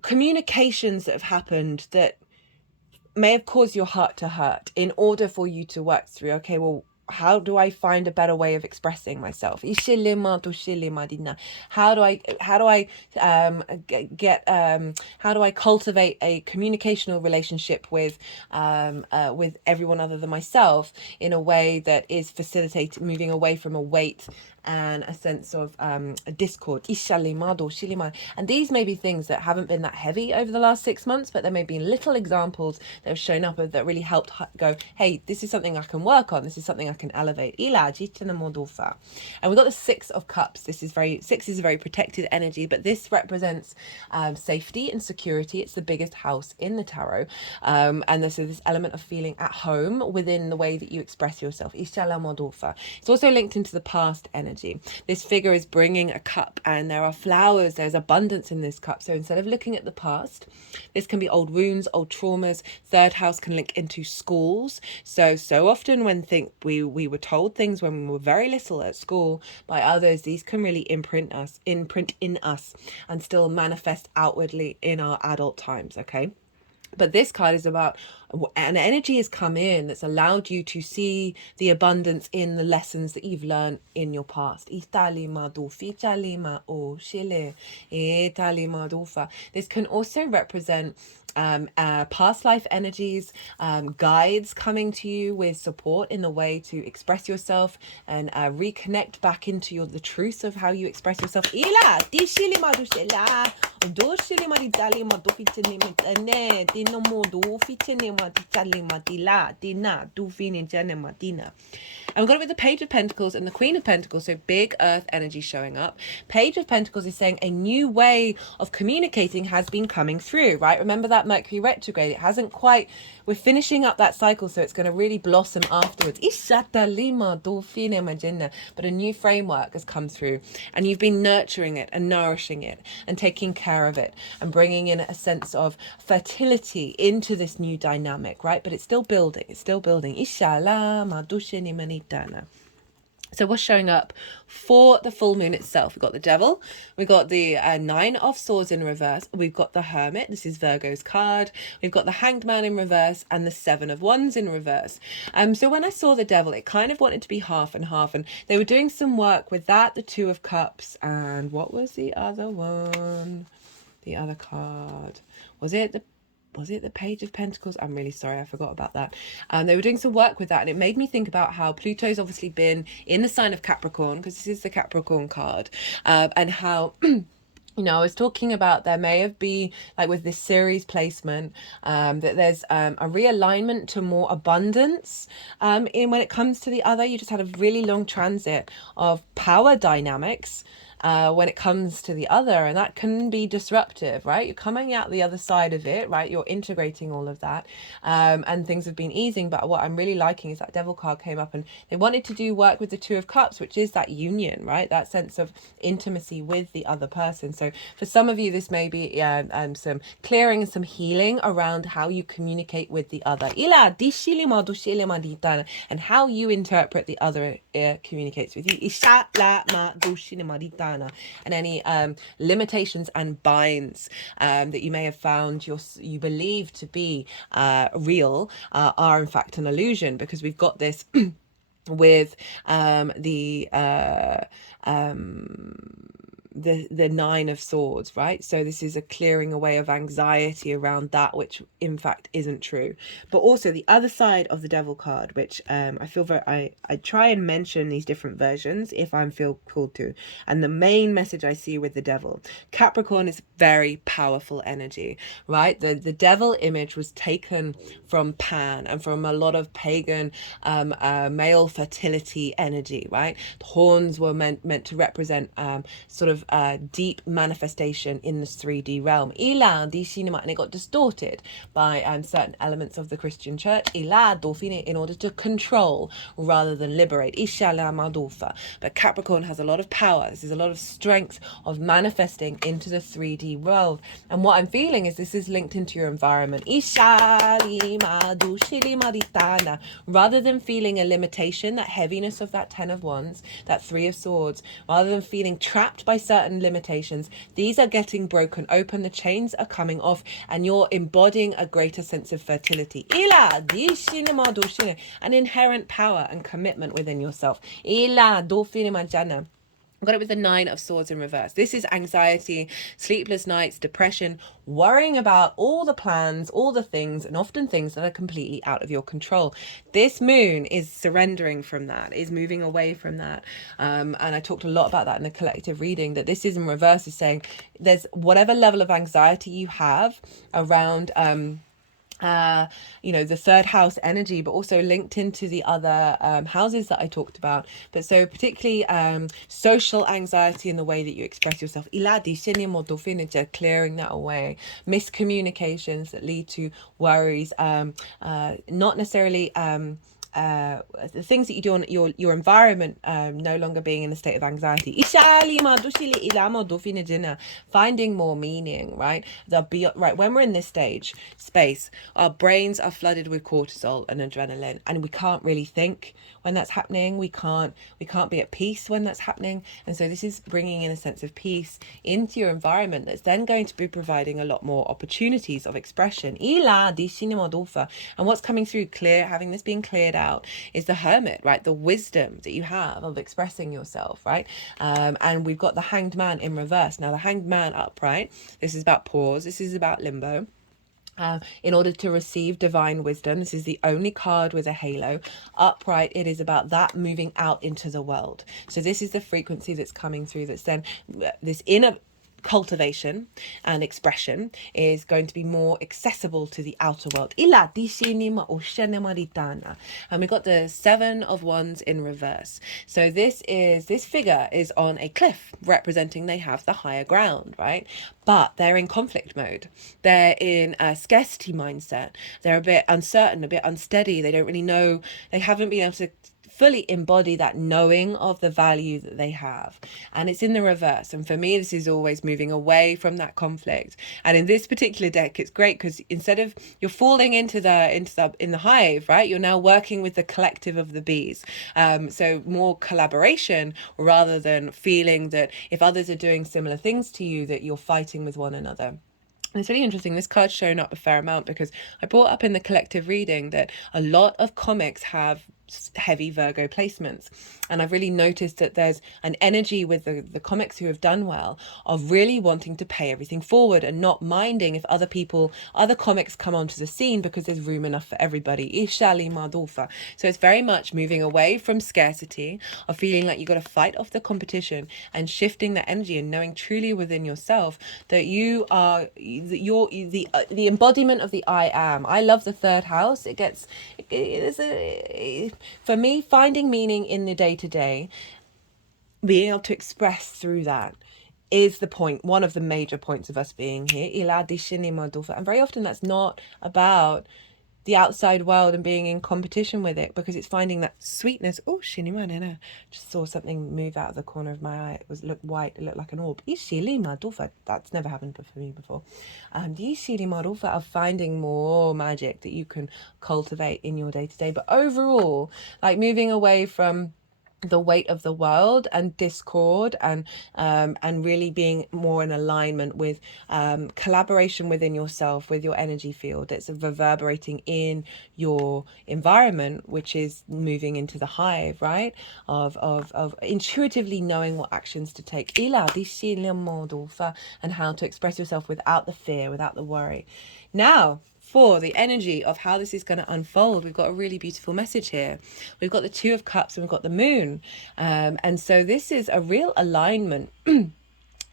communications that have happened that may have caused your heart to hurt, in order for you to work through, okay, well, how do I find a better way of expressing myself? How do I cultivate a communicational relationship with everyone other than myself, in a way that is facilitating moving away from a weight and a sense of a discord. And these may be things that haven't been that heavy over the last 6 months, but there may be little examples that have shown up that really helped go, hey, this is something I can work on. This is something I can elevate. And we've got the Six of Cups. Six is a very protected energy, but this represents safety and security. It's the biggest house in the tarot. And there's this element of feeling at home within the way that you express yourself. It's also linked into the past energy. This figure is bringing a cup, and there are flowers, there's abundance in this cup. So instead of looking at the past, this can be old wounds, old traumas. Third house can link into schools. So often when we were told things when we were very little at school by others, these can really imprint in us and still manifest outwardly in our adult times, okay? But this card is about an energy has come in that's allowed you to see the abundance in the lessons that you've learned in your past. This can also represent past life energies, guides coming to you with support in the way to express yourself and reconnect back into the truth of how you express yourself. And we've got it with the Page of Pentacles and the Queen of Pentacles, so big earth energy showing up. Page of Pentacles is saying a new way of communicating has been coming through, right? Remember that Mercury retrograde, it hasn't quite, we're finishing up that cycle, so it's going to really blossom afterwards. But a new framework has come through, and you've been nurturing it and nourishing it and taking care of it and bringing in a sense of fertility into this new dynamic, right? But it's still building, So what's showing up for the full moon itself? We've got the Devil, we've got the Nine of Swords in reverse, we've got the Hermit, this is Virgo's card, we've got the Hanged Man in reverse, and the Seven of Wands in reverse. So when I saw the Devil, it kind of wanted to be half and half, and they were doing some work with that, the Two of Cups, and what was the other one? The other card, was it the Page of Pentacles? I'm really sorry, I forgot about that. They were doing some work with that, and it made me think about how Pluto's obviously been in the sign of Capricorn, because this is the Capricorn card, and how I was talking about there may have been, like with this series placement, that there's a realignment to more abundance in when it comes to the other. You just had a really long transit of power dynamics when it comes to the other, and that can be disruptive, right? You're coming out the other side of it, right? You're integrating all of that, and things have been easing. But what I'm really liking is that Devil card came up, and they wanted to do work with the Two of Cups, which is that union, right? That sense of intimacy with the other person. So for some of you, this may be some clearing and some healing around how you communicate with the other, and how you interpret the other communicates with you, and any limitations and binds that you may have found you believe to be real are in fact an illusion, because we've got this with the Nine of Swords, right? So this is a clearing away of anxiety around that which in fact isn't true. But also the other side of the Devil card, which I feel I try and mention these different versions if I feel called to. And the main message I see with the Devil, Capricorn is very powerful energy, right? The Devil image was taken from Pan and from a lot of pagan male fertility energy, right? The horns were meant to represent sort of deep manifestation in this 3D realm. And it got distorted by certain elements of the Christian church in order to control rather than liberate. But Capricorn has a lot of power. This is a lot of strength of manifesting into the 3D world. And what I'm feeling is this is linked into your environment. Rather than feeling a limitation, that heaviness of that Ten of Wands, that Three of Swords, rather than feeling trapped by certain limitations, these are getting broken open, the chains are coming off, and you're embodying a greater sense of fertility. An inherent power and commitment within yourself. I got it with the 9 of Swords in reverse. This is anxiety, sleepless nights, depression, worrying about all the plans, all the things, and often things that are completely out of your control. This moon is surrendering from that, is moving away from that. And I talked a lot about that in the collective reading, that this is in reverse, is saying there's whatever level of anxiety you have around the third house energy, but also linked into the other houses that I talked about. But so particularly social anxiety in the way that you express yourself, clearing that away, miscommunications that lead to worries, not necessarily the things that you do on your environment no longer being in a state of anxiety. Finding more meaning, right? Right, when we're in this space, our brains are flooded with cortisol and adrenaline, and we can't really think when that's happening. We can't be at peace when that's happening. And so this is bringing in a sense of peace into your environment that's then going to be providing a lot more opportunities of expression. And what's coming through having this being cleared out is the Hermit, right? The wisdom that you have of expressing yourself, right? And we've got the Hanged Man in reverse. Now the Hanged Man upright, this is about pause, this is about limbo. In order to receive divine wisdom, this is the only card with a halo. Upright, it is about that moving out into the world. So this is the frequency that's coming through, that's then this inner cultivation and expression is going to be more accessible to the outer world. And we got the 7 of Wands in reverse. So this figure is on a cliff, representing they have the higher ground, right? But they're in conflict mode. They're in a scarcity mindset. They're a bit uncertain, a bit unsteady. They don't really know. They haven't been able to fully embody that knowing of the value that they have, and it's in the reverse. And for me, this is always moving away from that conflict. And in this particular deck, it's great because instead of you're falling into the hive, right, you're now working with the collective of the bees. So more collaboration rather than feeling that if others are doing similar things to you, that you're fighting with one another. And it's really interesting, this card's shown up a fair amount because I brought up in the collective reading that a lot of comics have heavy Virgo placements, and I've really noticed that there's an energy with the comics who have done well of really wanting to pay everything forward and not minding if other comics come onto the scene because there's room enough for everybody. So it's very much moving away from scarcity, of feeling like you got to fight off the competition, and shifting that energy and knowing truly within yourself that you are the embodiment of the I am. I love the 3rd house. For me, finding meaning in the day-to-day, being able to express through that is the point, one of the major points of us being here. And very often that's not about the outside world and being in competition with it, because it's finding that sweetness. Oh, Shinima, just saw something move out of the corner of my eye. It looked white, it looked like an orb. That's never happened for me before. Of finding more magic that you can cultivate in your day-to-day. But overall, like moving away from the weight of the world and discord, and really being more in alignment with collaboration within yourself, with your energy field that's reverberating in your environment, which is moving into the hive, right, of intuitively knowing what actions to take, and how to express yourself without the fear, without the worry. Now, for the energy of how this is going to unfold, we've got a really beautiful message here. We've got the 2 of Cups and we've got the Moon. And so this is a real alignment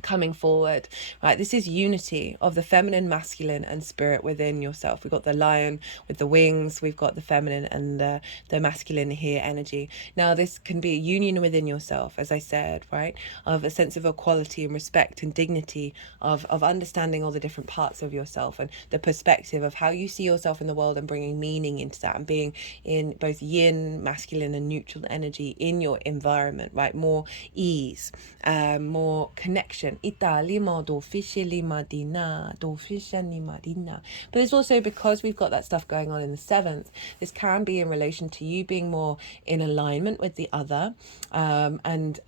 coming forward, right? This is unity of the feminine, masculine, and spirit within yourself. We've got the lion with the wings, we've got the feminine and the masculine here energy. Now this can be a union within yourself, as I said, right, of a sense of equality and respect and dignity, of understanding all the different parts of yourself and the perspective of how you see yourself in the world, and bringing meaning into that, and being in both yin, masculine, and neutral energy in your environment, right? More ease, more connection. But it's also because we've got that stuff going on in the 7th, this can be in relation to you being more in alignment with the other, and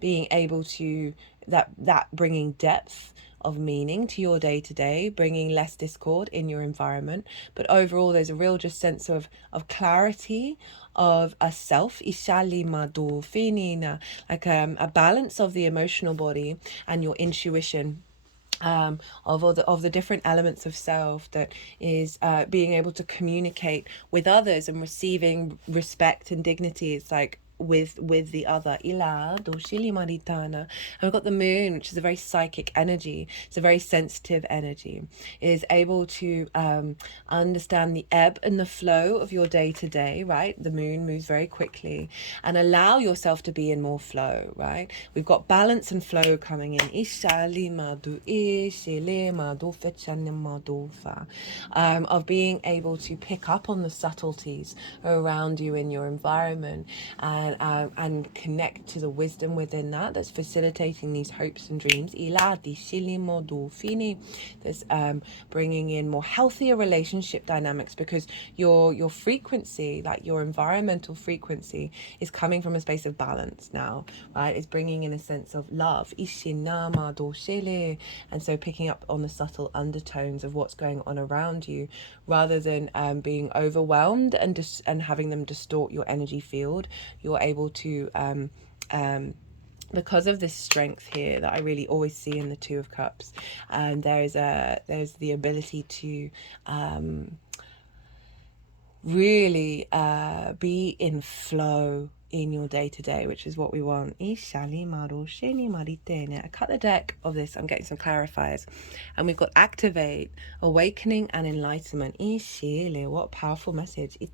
being able to that bringing depth of meaning to your day to day, bringing less discord in your environment. But overall, there's a real just sense of clarity, of a self, like a balance of the emotional body and your intuition, of all the different elements of self, that is being able to communicate with others and receiving respect and dignity. It's like with the other. Ila doshili maritana. And we've got the moon, which is a very psychic energy. It's a very sensitive energy. It is able to understand the ebb and the flow of your day to day, right? The moon moves very quickly, and allow yourself to be in more flow, right? We've got balance and flow coming in. Of being able to pick up on the subtleties around you in your environment, and connect to the wisdom within that, that's facilitating these hopes and dreams. That's bringing in more healthier relationship dynamics, because your frequency, like your environmental frequency, is coming from a space of balance now, right? It's bringing in a sense of love. And so picking up on the subtle undertones of what's going on around you, rather than being overwhelmed and having them distort your energy field. You're able to because of this strength here that I really always see in the Two of Cups, and there's the ability to really be in flow in your day-to-day, which is what we want. I cut the deck of this. I'm getting some clarifiers, and we've got activate, awakening, and enlightenment. What a powerful message. So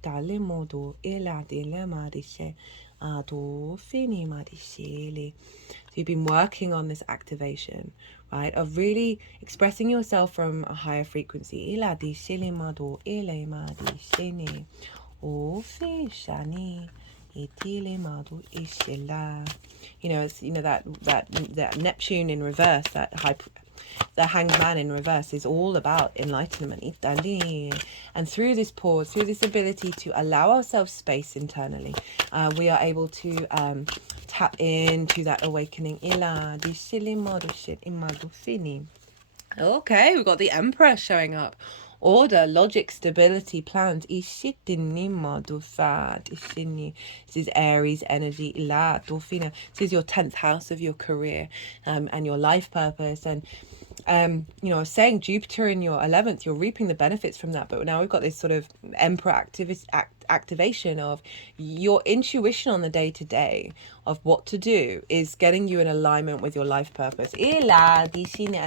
you've been working on this activation, right, of really expressing yourself from a higher frequency. You know, it's that Neptune in reverse, the Hanged Man in reverse, is all about enlightenment. And through this pause, through this ability to allow ourselves space internally, we are able to tap into that awakening. Okay, we've got the Emperor showing up. Order, logic, stability, plans. This is Aries energy. This is your 10th house of your career, and your life purpose. And I was saying Jupiter in your 11th, you're reaping the benefits from that. But now we've got this sort of Emperor activation of your intuition on the day-to-day of what to do is getting you in alignment with your life purpose and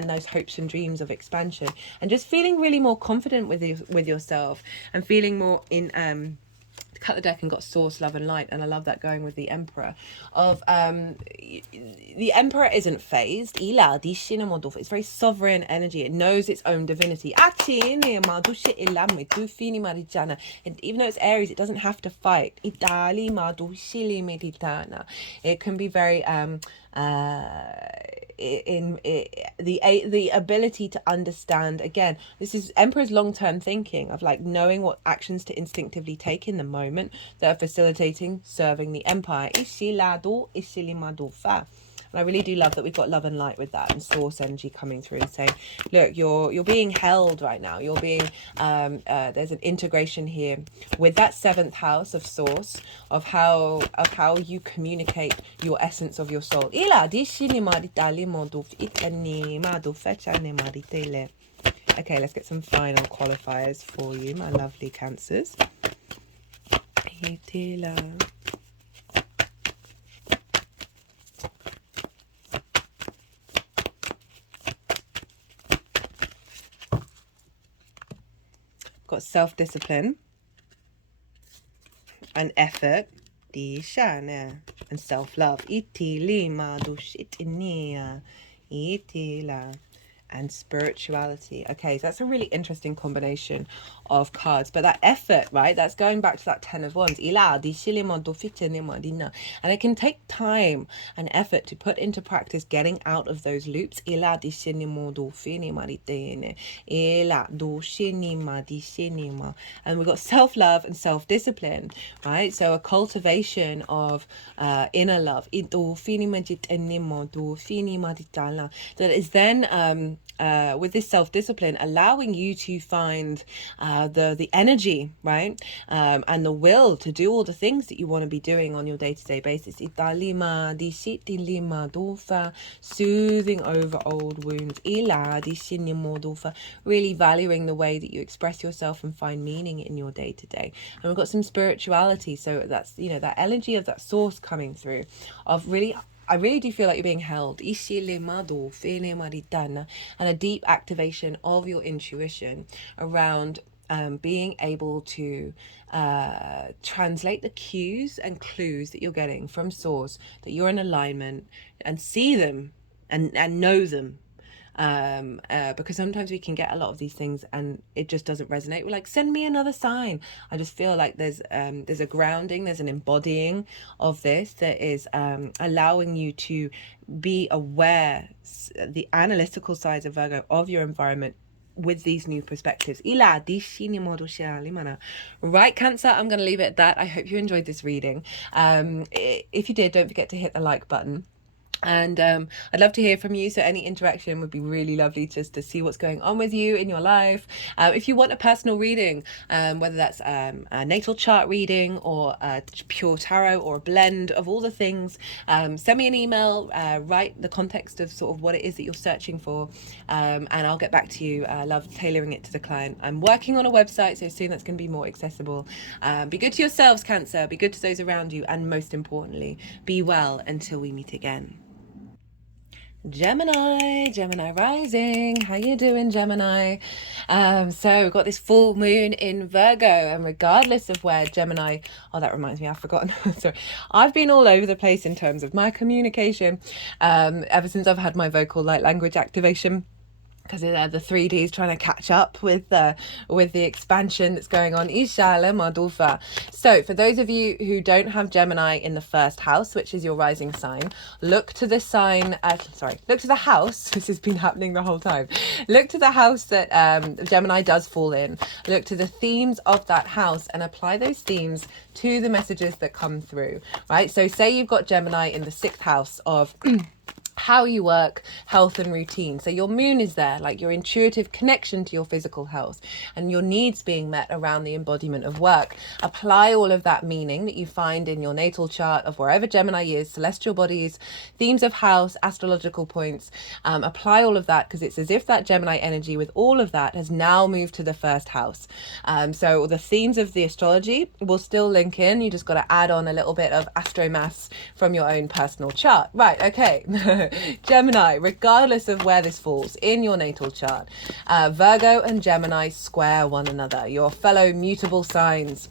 those hopes and dreams of expansion, and just feeling really more confident with yourself, and feeling more in cut the deck and got source, love, and light. And I love that going with the Emperor of the Emperor isn't phased. It's very sovereign energy. It knows its own divinity. And even though it's Aries, it doesn't have to fight. It can be very the ability to understand. Again, this is Emperor's long-term thinking of like knowing what actions to instinctively take in the moment that are facilitating serving the empire. And I really do love that we've got love and light with that, and source energy coming through and saying, look, you're being held right now. You're being there's an integration here with that 7th house of source, of how you communicate your essence of your soul. Okay, let's get some final qualifiers for you, my lovely Cancers. Got self-discipline and effort, and self-love, and spirituality. Okay, so that's a really interesting combination of cards. But that effort, right, that's going back to that 10 of Wands. And it can take time and effort to put into practice getting out of those loops. And we've got self-love and self-discipline, right? So a cultivation of inner love that is then with this self-discipline, allowing you to find the energy, right, and the will to do all the things that you want to be doing on your day-to-day basis. Italima di sitilima dofa, soothing over old wounds. Ila di sinimo dofa, really valuing the way that you express yourself and find meaning in your day-to-day. And we've got some spirituality, so that's, you know, that energy of that source coming through, of really, I really do feel like you're being held. And a deep activation of your intuition around being able to translate the cues and clues that you're getting from source, that you're in alignment, and see them and know them. Because sometimes we can get a lot of these things and it just doesn't resonate. We're like, send me another sign. I just feel like there's a grounding, there's an embodying of this that is allowing you to be aware, the analytical sides of Virgo, of your environment with these new perspectives. Right, Cancer, I'm going to leave it at that. I hope you enjoyed this reading. If you did, don't forget to hit the like button. And I'd love to hear from you, so any interaction would be really lovely, just to see what's going on with you in your life. If you want a personal reading, whether that's a natal chart reading or a pure tarot or a blend of all the things, send me an email, write the context of sort of what it is that you're searching for, and I'll get back to you. I love tailoring it to the client. I'm working on a website, so soon that's going to be more accessible. Be good to yourselves, Cancer, be good to those around you, and most importantly, be well until we meet again. Gemini rising. How you doing, Gemini? So we've got this full moon in Virgo, and regardless of where Gemini, oh, that reminds me, I've forgotten. Sorry, I've been all over the place in terms of my communication ever since I've had my vocal light language activation, because the 3D is trying to catch up with the expansion that's going on. So for those of you who don't have Gemini in the first house, which is your rising sign, look to the sign, look to the house. This has been happening the whole time. Look to the house that Gemini does fall in. Look to the themes of that house and apply those themes to the messages that come through, right? So say you've got Gemini in the 6th house of how you work, health and routine. So your moon is there, like your intuitive connection to your physical health and your needs being met around the embodiment of work. Apply all of that meaning that you find in your natal chart of wherever Gemini is, celestial bodies, themes of house, astrological points. Apply all of that, because it's as if that Gemini energy with all of that has now moved to the 1st house. So the themes of the astrology will still link in. You just got to add on a little bit of astromass from your own personal chart. Right, okay. Gemini, regardless of where this falls in your natal chart, Virgo and Gemini square one another, your fellow mutable signs.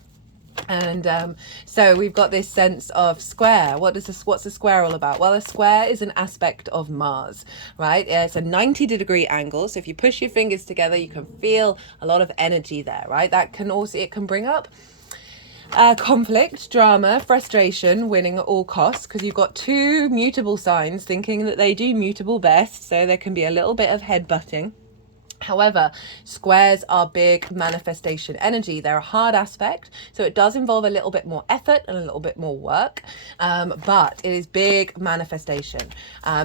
And so we've got this sense of square. What's a square all about? Well, a square is an aspect of Mars, right? It's a 90-degree angle. So if you push your fingers together, you can feel a lot of energy there, right? That can also, it can bring up conflict, drama, frustration, winning at all costs, because you've got 2 mutable signs thinking that they do mutable best, so there can be a little bit of headbutting. However, squares are big manifestation energy. They're a hard aspect, so it does involve a little bit more effort and a little bit more work, but it is big manifestation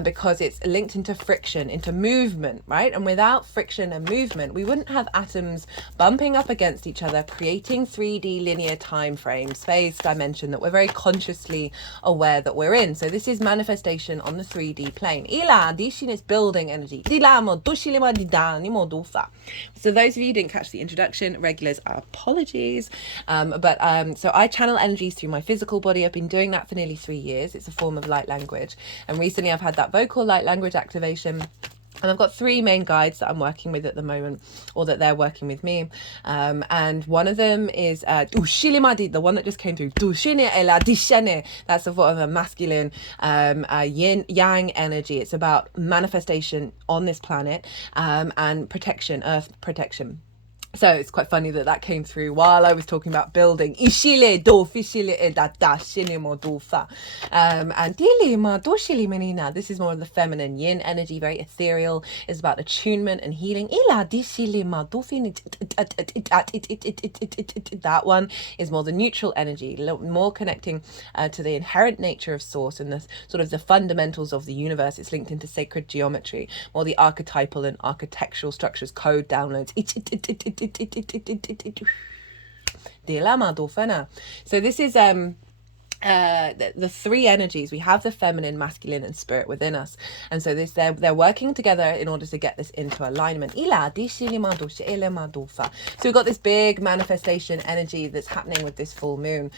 because it's linked into friction, into movement, right? And without friction and movement, we wouldn't have atoms bumping up against each other, creating 3D linear time frame, space, dimension that we're very consciously aware that we're in. So this is manifestation on the 3D plane. Is building energy. So those of you who didn't catch the introduction, regulars, apologies. So I channel energies through my physical body. I've been doing that for nearly 3 years. It's a form of light language. And recently I've had that vocal light language activation. And I've got 3 main guides that I'm working with at the moment, or that they're working with me. And one of them is the one that just came through. That's a sort of a masculine yin yang energy. It's about manifestation on this planet and protection, earth protection. So it's quite funny that that came through while I was talking about building. Ishile do fishile edata shinimo dofa. And dili ma doshili menina. This is more of the feminine yin energy, very ethereal. It's about attunement and healing. Ila dishili ma dofini. That one is more the neutral energy, more connecting to the inherent nature of source and the sort of the fundamentals of the universe. It's linked into sacred geometry, more the archetypal and architectural structures, code downloads. So this is the three energies. We have the feminine, masculine, and spirit within us, and so this they're working together in order to get this into alignment. So we've got this big manifestation energy that's happening with this full moon.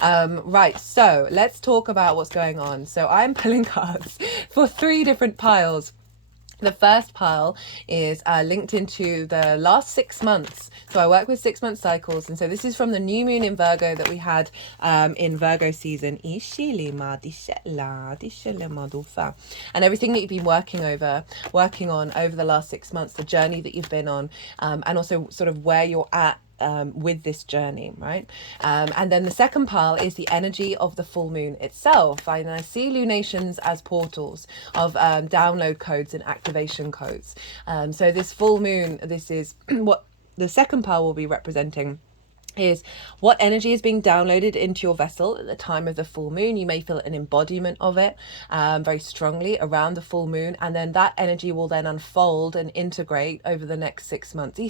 Right, so let's talk about what's going on. So I'm pulling cards for 3 different piles. The first pile is linked into the last 6 months. So I work with 6-month cycles. And so this is from the new moon in Virgo that we had in Virgo season. And everything that you've been working on over the last 6 months, the journey that you've been on, and also sort of where you're at with this journey, right? And then the second pile is the energy of the full moon itself. And I see lunations as portals of download codes and activation codes. So this full moon, this is what the second pile will be representing, is what energy is being downloaded into your vessel at the time of the full moon. You may feel an embodiment of it very strongly around the full moon, and then that energy will then unfold and integrate over the next 6 months. The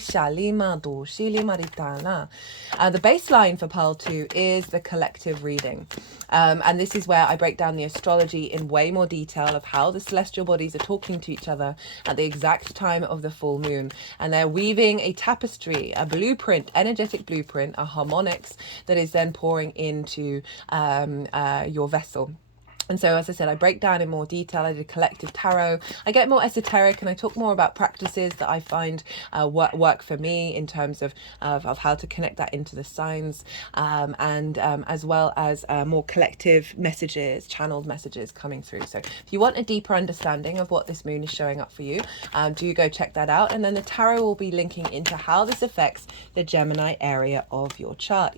baseline for pile 2 is the collective reading, and this is where I break down the astrology in way more detail of how the celestial bodies are talking to each other at the exact time of the full moon, and they're weaving a tapestry, a blueprint, energetic blueprint, a harmonics that is then pouring into your vessel. And so, as I said, I break down in more detail. I did collective tarot. I get more esoteric and I talk more about practices that I find work for me in terms of how to connect that into the signs, and as well as more collective messages, channeled messages coming through. So if you want a deeper understanding of what this moon is showing up for you, do go check that out. And then the tarot will be linking into how this affects the Gemini area of your chart.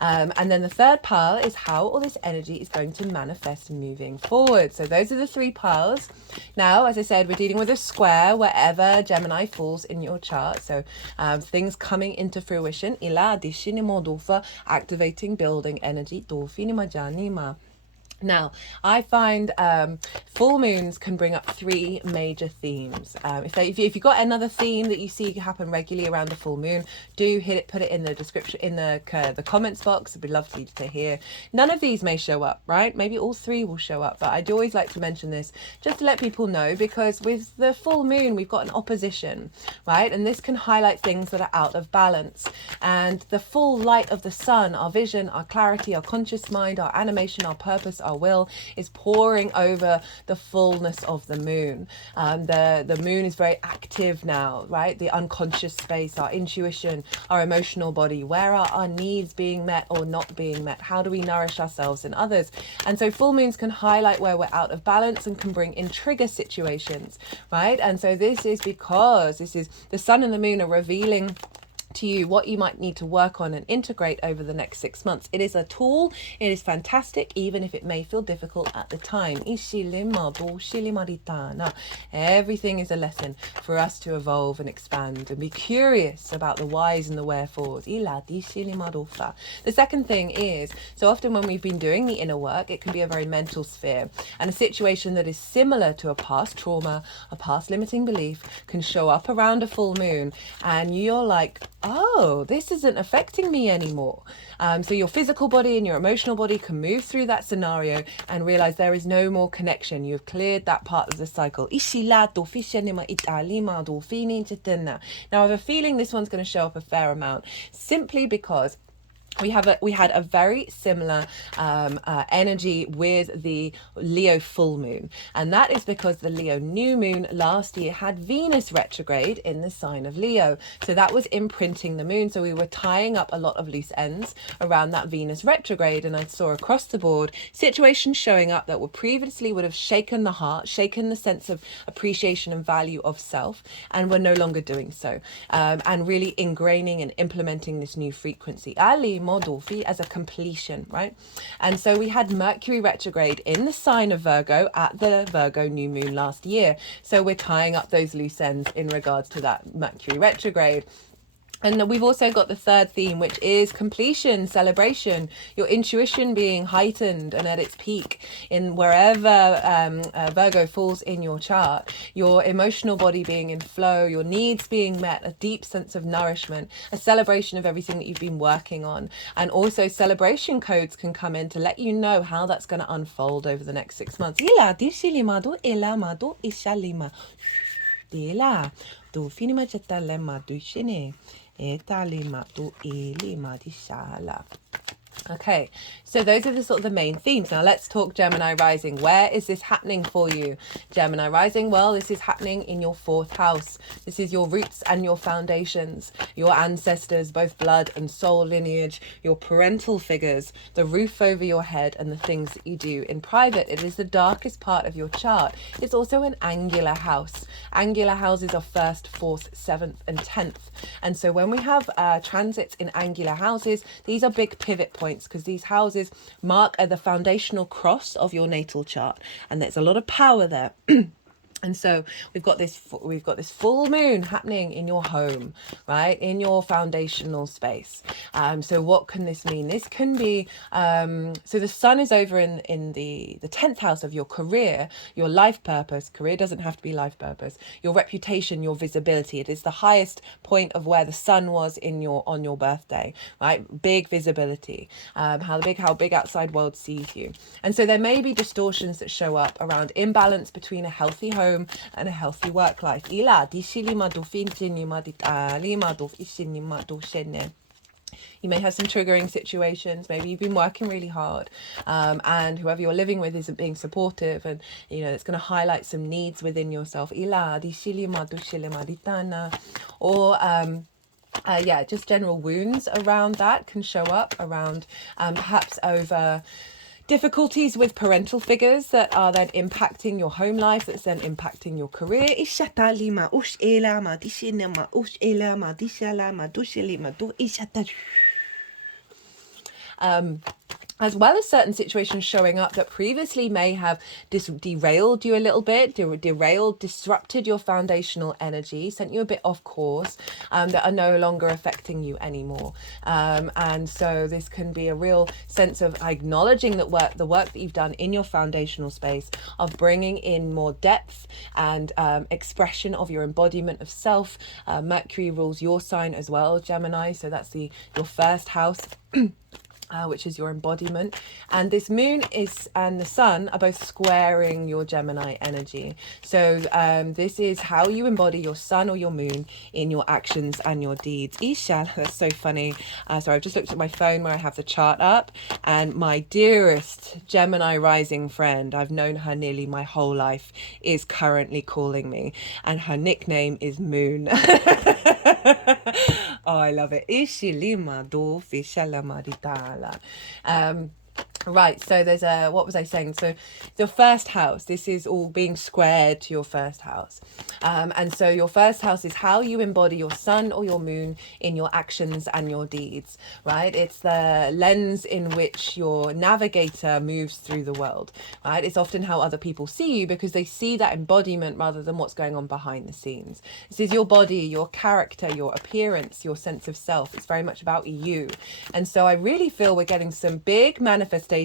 And then the third pile is how all this energy is going to manifest moving forward. So those are the 3 piles. Now, as I said, we're dealing with a square wherever Gemini falls in your chart. So things coming into fruition. Activating, building energy. Now, I find full moons can bring up 3 major themes. If you've got another theme that you see happen regularly around the full moon, do put it in the description, in the comments box. It'd be lovely to hear. None of these may show up, right? Maybe all 3 will show up, but I do always like to mention this just to let people know, because with the full moon, we've got an opposition, right? And this can highlight things that are out of balance. And the full light of the sun, our vision, our clarity, our conscious mind, our animation, our purpose, our will, is pouring over the fullness of the moon. The moon is very active now, right? The unconscious space, our intuition, our emotional body. Where are our needs being met or not being met? How do we nourish ourselves and others? And so full moons can highlight where we're out of balance and can bring in trigger situations, right? And so this is because this is the sun and the moon are revealing to you what you might need to work on and integrate over the next 6 months. It is a tool. It is fantastic, even if it may feel difficult at the time. Everything is a lesson for us to evolve and expand and be curious about the whys and the wherefores. The second thing is, so often when we've been doing the inner work, it can be a very mental sphere, and a situation that is similar to a past trauma, a past limiting belief, can show up around a full moon, and you're like, oh, this isn't affecting me anymore. So your physical body and your emotional body can move through that scenario and realize there is no more connection. You've cleared that part of the cycle. Now, I have a feeling this one's going to show up a fair amount, simply because we had a very similar energy with the Leo full moon, and that is because the Leo new moon last year had Venus retrograde in the sign of Leo, so that was imprinting the moon. So we were tying up a lot of loose ends around that Venus retrograde, and I saw across the board situations showing up that would have shaken the heart, shaken the sense of appreciation and value of self, and we're no longer doing so, and really ingraining and implementing this new frequency Ali Modofi as a completion, right? And so we had Mercury retrograde in the sign of Virgo at the Virgo new moon last year, so we're tying up those loose ends in regards to that Mercury retrograde. And we've also got the third theme, which is completion, celebration, your intuition being heightened and at its peak in wherever Virgo falls in your chart, your emotional body being in flow, your needs being met, a deep sense of nourishment, a celebration of everything that you've been working on. And also celebration codes can come in to let you know how that's going to unfold over the next 6 months. Okay, so those are the sort of the main themes. Now let's talk Gemini rising. Where is this happening for you? Gemini rising, well, this is happening in your 4th house. This is your roots and your foundations, your ancestors, both blood and soul lineage, your parental figures, the roof over your head, and the things that you do in private. It is the darkest part of your chart. It's also an angular house. Angular houses are 1st, 4th, 7th, and 10th. And so when we have transits in angular houses, these are big pivot points, because these houses mark the foundational cross of your natal chart, and there's a lot of power there. And so we've got this full moon happening in your home, right, in your foundational space. So what can this mean? This can be so the sun is over in the 10th house of your career, your life purpose. Career doesn't have to be life purpose. Your reputation, your visibility. It is the highest point of where the sun was on your birthday, right? Big visibility. How big outside world sees you. And so there may be distortions that show up around imbalance between a healthy home and a healthy work life. You may have some triggering situations. Maybe you've been working really hard, and whoever you're living with isn't being supportive, and it's going to highlight some needs within yourself. Or just general wounds around that can show up around perhaps over difficulties with parental figures that are then impacting your home life, that's then impacting your career. As well as certain situations showing up that previously may have derailed you a little bit, disrupted your foundational energy, sent you a bit off course, that are no longer affecting you anymore. And so this can be a real sense of acknowledging that the work that you've done in your foundational space, of bringing in more depth and expression of your embodiment of self. Mercury rules your sign as well, Gemini, so that's your 1st house. Which is your embodiment, and this moon and the sun are both squaring your Gemini energy. So this is how you embody your sun or your moon in your actions and your deeds. Isha, that's so funny. So I've just looked at my phone where I have the chart up, and my dearest Gemini rising friend, I've known her nearly my whole life, is currently calling me, and her nickname is Moon. Oh, I love it. Right, so there's what was I saying? So the 1st house, this is all being squared to your 1st house. And so your 1st house is how you embody your sun or your moon in your actions and your deeds, right? It's the lens in which your navigator moves through the world, right? It's often how other people see you, because they see that embodiment rather than what's going on behind the scenes. This is your body, your character, your appearance, your sense of self. It's very much about you. And so I really feel we're getting some big manifestation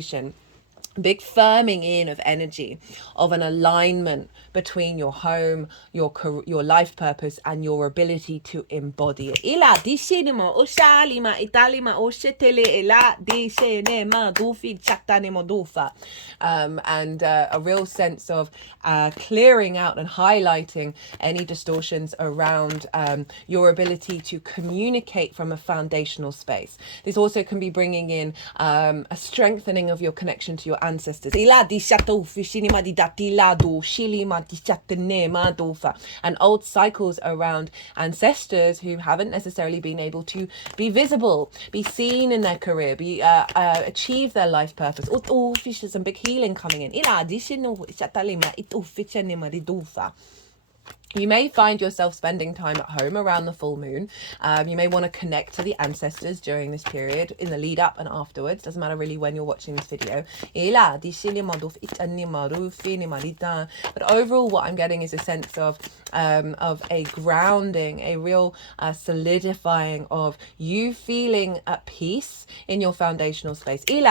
big firming in of energy, of an alignment between your home, your life purpose, and your ability to embody it. Ila dishinimo oshalima italima oshetele ila dishinema dufi chatanimo dufa. And a real sense of clearing out and highlighting any distortions around your ability to communicate from a foundational space. This also can be bringing in a strengthening of your connection to your ancestors. And old cycles around ancestors who haven't necessarily been able to be visible, be seen in their career, be achieve their life purpose. Some big healing coming in. You may find yourself spending time at home around the full moon. You may want to connect to the ancestors during this period, in the lead up and afterwards. Doesn't matter really when you're watching this video. But overall, what I'm getting is a sense of a grounding, a real solidifying of you feeling at peace in your foundational space. And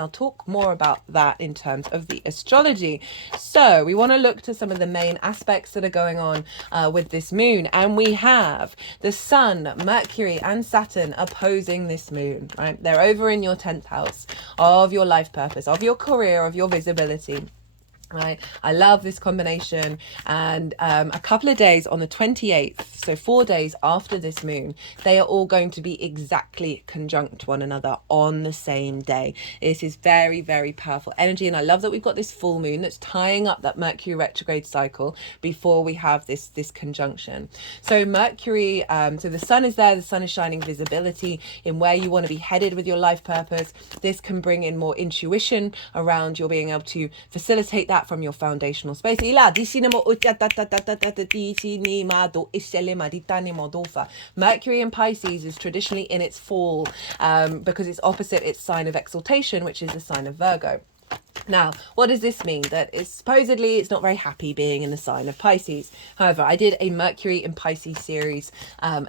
I'll talk more about that in terms of the astrology. So we want to look to some of the main aspects that are going on with this moon, and we have the Sun, Mercury and Saturn opposing this moon, right? They're over in your 10th house of your life purpose, of your career, of your visibility. Right, I love this combination. And a couple of days on the 28th, so 4 days after this moon, they are all going to be exactly conjunct one another on the same day. This is very, very powerful energy, and I love that we've got this full moon that's tying up that Mercury retrograde cycle before we have this conjunction. So Mercury, so the Sun is there, the Sun is shining visibility in where you want to be headed with your life purpose. This can bring in more intuition around your being able to facilitate that from your foundational space. Mercury in Pisces is traditionally in its fall because it's opposite its sign of exaltation, which is the sign of Virgo. Now, what does this mean? That it's supposedly it's not very happy being in the sign of Pisces. However, I did a Mercury in Pisces series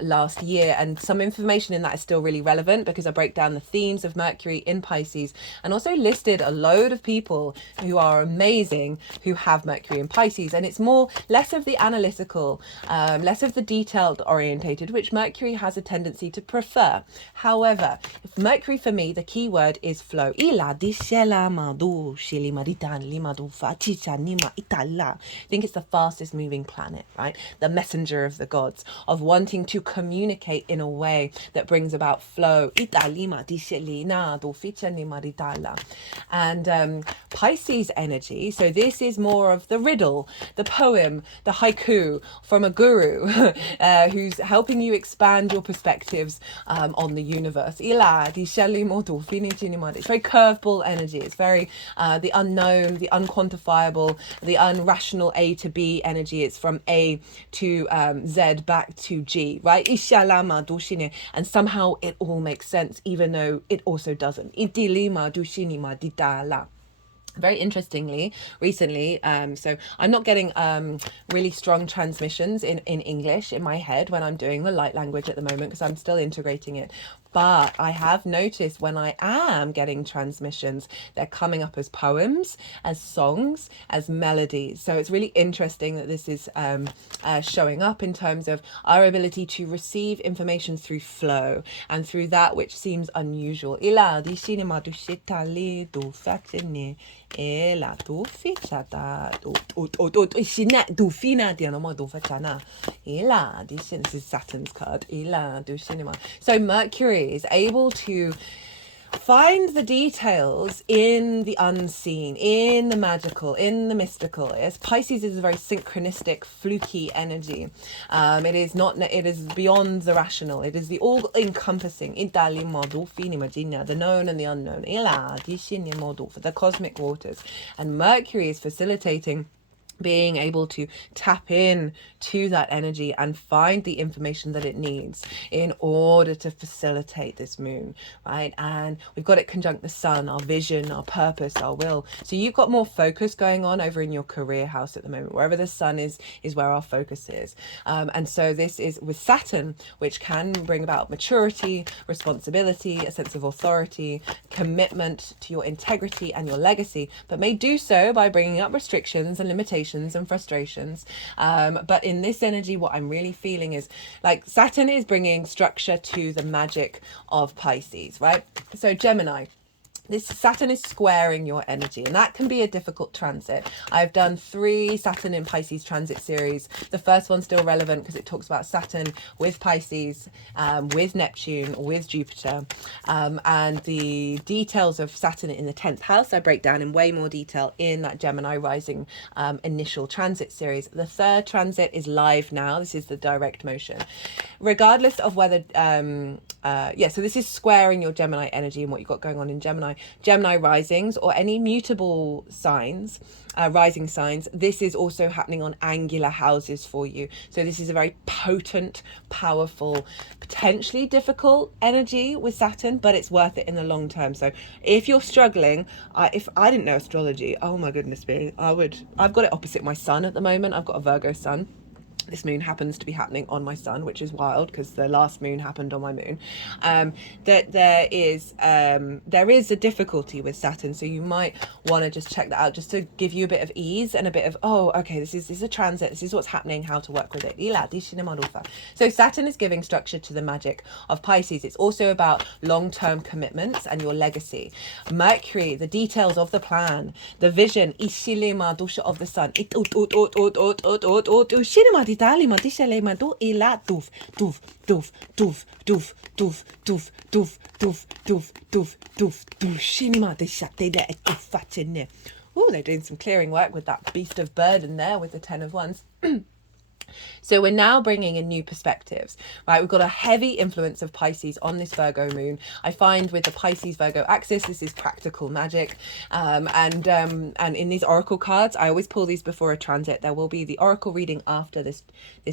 last year, and some information in that is still really relevant because I break down the themes of Mercury in Pisces and also listed a load of people who are amazing who have Mercury in Pisces. And it's less of the analytical, less of the detailed orientated, which Mercury has a tendency to prefer. However, Mercury for me, the key word is flow. I think it's the fastest moving planet, right? The messenger of the gods, of wanting to communicate in a way that brings about flow. And Pisces energy, so this is more of the riddle, the poem, the haiku from a guru who's helping you expand your perspectives on the universe. It's very curveball energy. It's very the unknown, the unquantifiable, the unrational A to B energy. It's from A to Z back to G, right? And somehow it all makes sense, even though it also doesn't. Very interestingly, recently, so I'm not getting really strong transmissions in English in my head when I'm doing the light language at the moment because I'm still integrating it. But I have noticed when I am getting transmissions, they're coming up as poems, as songs, as melodies. So it's really interesting that this is showing up in terms of our ability to receive information through flow and through that which seems unusual. This is Saturn's card. So Mercury is able to find the details in the unseen, in the magical, in the mystical. Yes, Pisces is a very synchronistic, fluky energy. It is beyond the rational. It is the all-encompassing, the known and the unknown, the cosmic waters. And Mercury is facilitating being able to tap in to that energy and find the information that it needs in order to facilitate this moon, right? And we've got it conjunct the sun, our vision, our purpose, our will. So you've got more focus going on over in your career house at the moment. Wherever the sun is where our focus is. And so this is with Saturn, which can bring about maturity, responsibility, a sense of authority, commitment to your integrity and your legacy, but may do so by bringing up restrictions and limitations and frustrations. But in this energy, what I'm really feeling is like Saturn is bringing structure to the magic of Pisces, right? So Gemini, this Saturn is squaring your energy, and that can be a difficult transit. I've done 3 Saturn in Pisces transit series. The first one's still relevant because it talks about Saturn with Pisces, with Neptune, with Jupiter, and the details of Saturn in the 10th house I break down in way more detail in that Gemini rising initial transit series. The 3rd transit is live now. This is the direct motion. Regardless of whether, so this is squaring your Gemini energy and what you've got going on in Gemini risings or any mutable signs, rising signs. This is also happening on angular houses for you. So this is a very potent, powerful, potentially difficult energy with Saturn, but it's worth it in the long term. So if you're struggling, if I didn't know astrology, oh my goodness me, I've got it opposite my sun at the moment. I've got a Virgo sun. This moon happens to be happening on my sun, which is wild because the last moon happened on my moon. That there is a difficulty with Saturn, so you might want to just check that out, just to give you a bit of ease and a bit of, oh, okay, this is a transit, this is what's happening, how to work with it. So Saturn is giving structure to the magic of Pisces. It's also about long-term commitments and your legacy. Mercury, the details of the plan, the vision, of the sun. Talima dishale madu ila doof doof doof doof doof doof doof doof doof doof doof doof doof shinima dishate de etufatine. Oh, they're doing some clearing work with that beast of burden there with the 10 of Wands. So we're now bringing in new perspectives, right? We've got a heavy influence of Pisces on this Virgo moon. I find with the Pisces Virgo axis, this is practical magic. And in these oracle cards, I always pull these before a transit. There will be the oracle reading after this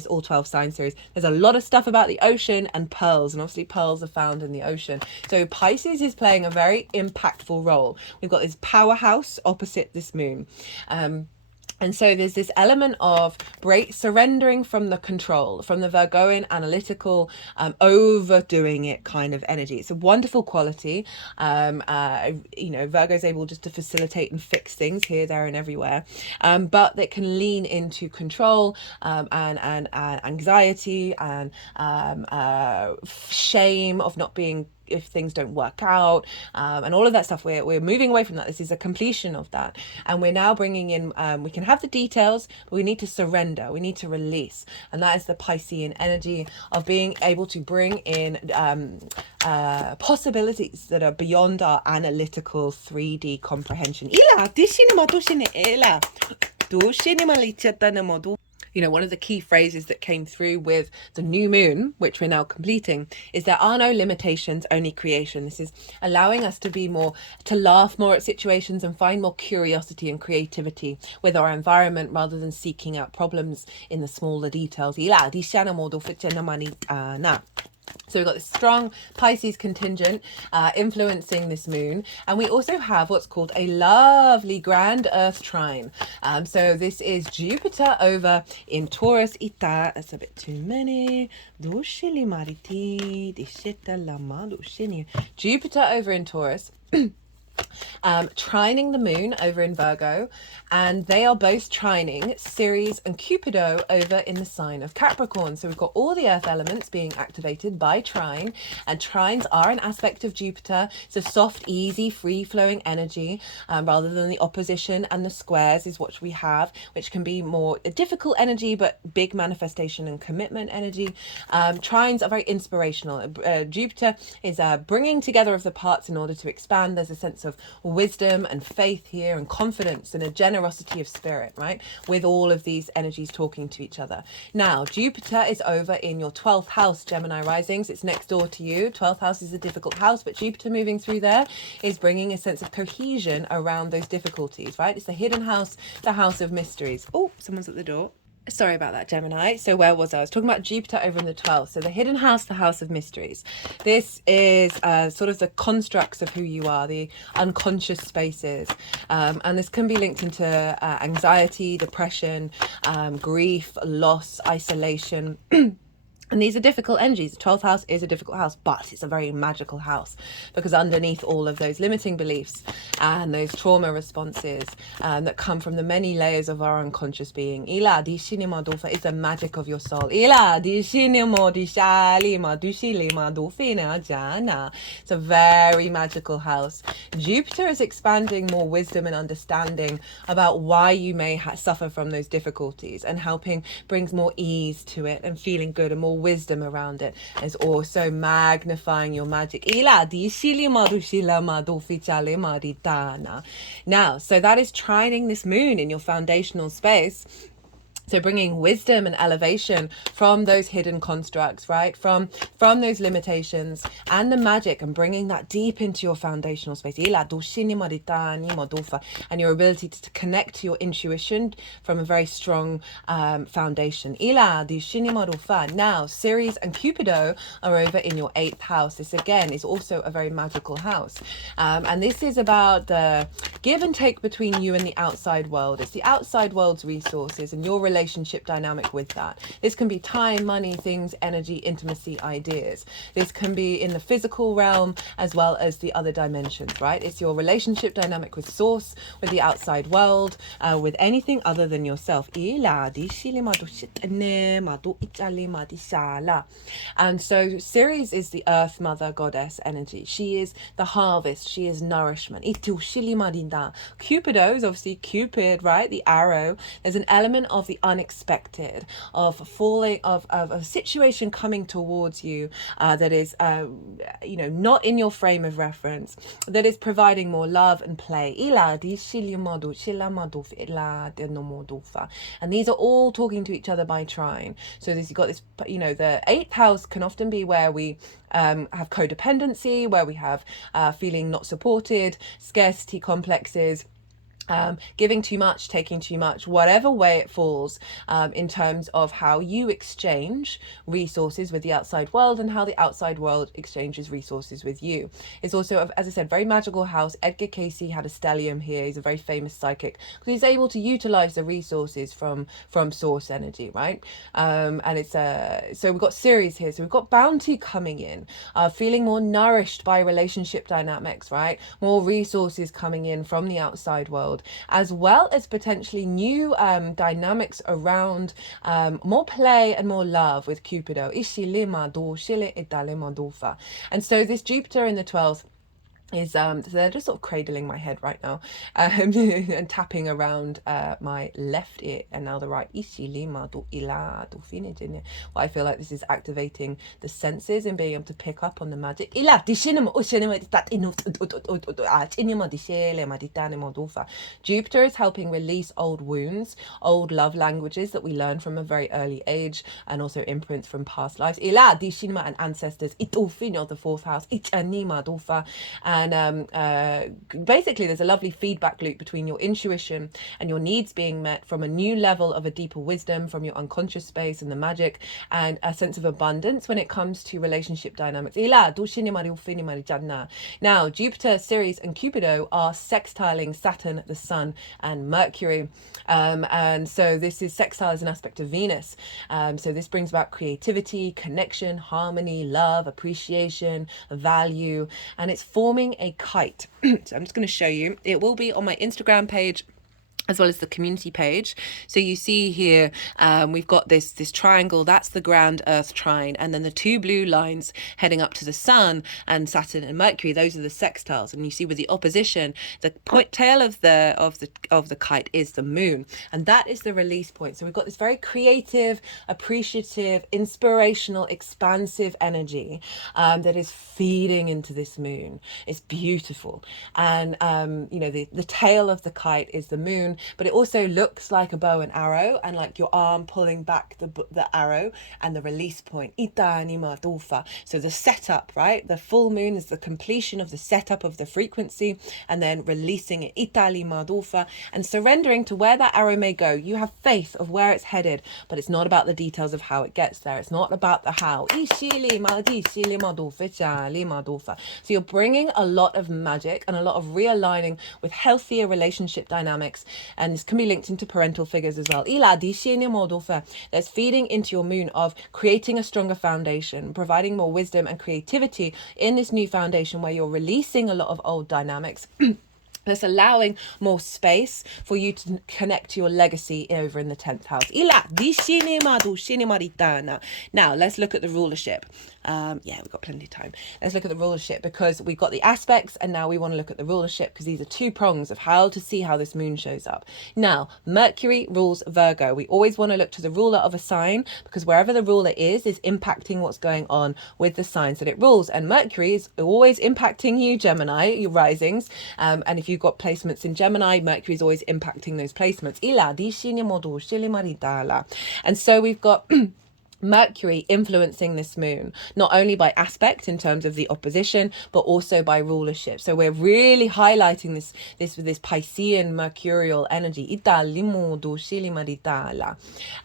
all 12 sign series. There's a lot of stuff about the ocean and pearls, and obviously pearls are found in the ocean. So Pisces is playing a very impactful role. We've got this powerhouse opposite this moon. And so there's this element of surrendering from the control, from the Virgoan analytical, overdoing it kind of energy. It's a wonderful quality. Virgo is able just to facilitate and fix things here, there, and everywhere. But that can lean into control and anxiety and shame of not being, if things don't work out, and all of that stuff. We're moving away from that. This is a completion of that, and we're now bringing in, we can have the details, but we need to surrender, we need to release, and that is the Piscean energy of being able to bring in possibilities that are beyond our analytical 3D comprehension. One of the key phrases that came through with the new moon, which we're now completing, is there are no limitations, only creation. This is allowing us to laugh more at situations and find more curiosity and creativity with our environment rather than seeking out problems in the smaller details. So we've got this strong Pisces contingent influencing this moon. And we also have what's called a lovely grand Earth trine. So this is Jupiter over in Taurus. That's a bit too many. Jupiter over in Taurus. Trining the moon over in Virgo, and they are both trining Ceres and Cupido over in the sign of Capricorn. So we've got all the earth elements being activated by trine, and trines are an aspect of Jupiter. So soft, easy, free-flowing energy, rather than the opposition and the squares is what we have, which can be more a difficult energy, but big manifestation and commitment energy. Trines are very inspirational. Jupiter is bringing together of the parts in order to expand. There's a sense sense of wisdom and faith here and confidence and a generosity of spirit, right? With all of these energies talking to each other. Now, Jupiter is over in your 12th house, Gemini risings. It's next door to you. 12th house is a difficult house, but Jupiter moving through there is bringing a sense of cohesion around those difficulties, right? It's the hidden house, the house of mysteries. Oh, someone's at the door. Sorry about that, Gemini. So where was I? I was talking about Jupiter over in the 12th. So the hidden house, the house of mysteries. This is sort of the constructs of who you are, the unconscious spaces. And this can be linked into anxiety, depression, grief, loss, isolation. And these are difficult energies. The 12th house is a difficult house, but it's a very magical house because underneath all of those limiting beliefs and those trauma responses that come from the many layers of our unconscious being, is the magic of your soul. It's a very magical house. Jupiter is expanding more wisdom and understanding about why you may suffer from those difficulties and helping brings more ease to it and feeling good and more wisdom around it. Is also magnifying your magic. Now, so that is trining this moon in your foundational space. So bringing wisdom and elevation from those hidden constructs, right? From those limitations and the magic, and bringing that deep into your foundational space. And your ability to connect to your intuition from a very strong foundation. Now, Ceres and Cupido are over in your 8th house. This again is also a very magical house. And this is about the give and take between you and the outside world. It's the outside world's resources and your relationship dynamic with that. This can be time, money, things, energy, intimacy, ideas. This can be in the physical realm as well as the other dimensions, right? It's your relationship dynamic with source, with the outside world, with anything other than yourself. And so Ceres is the earth mother goddess energy. She is the harvest. She is nourishment. Cupido is obviously Cupid, right? The arrow. There's an element of the unexpected, of falling, of a situation coming towards you that is, not in your frame of reference, that is providing more love and play. And these are all talking to each other by trine. So you've got this, the 8th house can often be where we have codependency, where we have feeling not supported, scarcity complexes, giving too much, taking too much, whatever way it falls, in terms of how you exchange resources with the outside world and how the outside world exchanges resources with you. It's also, as I said, very magical house. Edgar Cayce had a stellium here. He's a very famous psychic because he's able to utilize the resources from source energy, right? And it's so we've got Ceres here. So we've got bounty coming in, feeling more nourished by relationship dynamics, right? More resources coming in from the outside world, as well as potentially new dynamics around more play and more love with Cupido. And so this Jupiter in the 12th is so they're just sort of cradling my head right now, and tapping around my left ear and now the right. Well, I feel like this is activating the senses and being able to pick up on the magic. Jupiter is helping release old wounds, old love languages that we learn from a very early age, and also imprints from past lives and ancestors. The 4th house. And basically there's a lovely feedback loop between your intuition and your needs being met from a new level of a deeper wisdom from your unconscious space and the magic, and a sense of abundance when it comes to relationship dynamics. Now, Jupiter, Ceres and Cupido are sextiling Saturn, the Sun and Mercury. And so this is sextile as an aspect of Venus. So this brings about creativity, connection, harmony, love, appreciation, value, and it's forming a kite. So I'm just going to show you. It will be on my Instagram page as well as the community page. So you see here, we've got this triangle, that's the grand Earth trine, and then the two blue lines heading up to the Sun and Saturn and Mercury. Those are the sextiles, and you see with the opposition, the point tail of the kite is the Moon, and that is the release point. So we've got this very creative, appreciative, inspirational, expansive energy that is feeding into this Moon. It's beautiful, and you know, the tail of the kite is the Moon, but it also looks like a bow and arrow, and like your arm pulling back the arrow, and the release point. So the setup, right? The full moon is the completion of the setup of the frequency, and then releasing it, and surrendering to where that arrow may go. You have faith of where it's headed, but it's not about the details of how it gets there. It's not about the how. So you're bringing a lot of magic and a lot of realigning with healthier relationship dynamics, and this can be linked into parental figures as well. That's feeding into your moon of creating a stronger foundation, providing more wisdom and creativity in this new foundation where you're releasing a lot of old dynamics. That's allowing more space for you to connect to your legacy over in the 10th house. Now, let's look at the rulership. Yeah, we've got plenty of time. Let's look at the rulership, because we've got the aspects, and now we want to look at the rulership, because these are two prongs of how to see how this moon shows up. Now, Mercury rules Virgo. We always want to look to the ruler of a sign, because wherever the ruler is impacting what's going on with the signs that it rules. And Mercury is always impacting you, Gemini, your risings. And if you've got placements in Gemini, Mercury is always impacting those placements. And so we've got Mercury influencing this moon, not only by aspect in terms of the opposition, but also by rulership. So we're really highlighting this Piscean mercurial energy.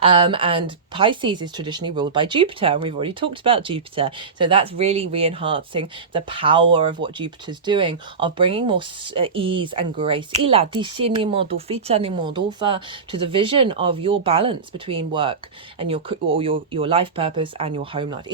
And Pisces is traditionally ruled by Jupiter, and we've already talked about Jupiter. So that's really re-enhancing the power of what Jupiter's doing, of bringing more ease and grace to the vision of your balance between work and your life purpose and your home life.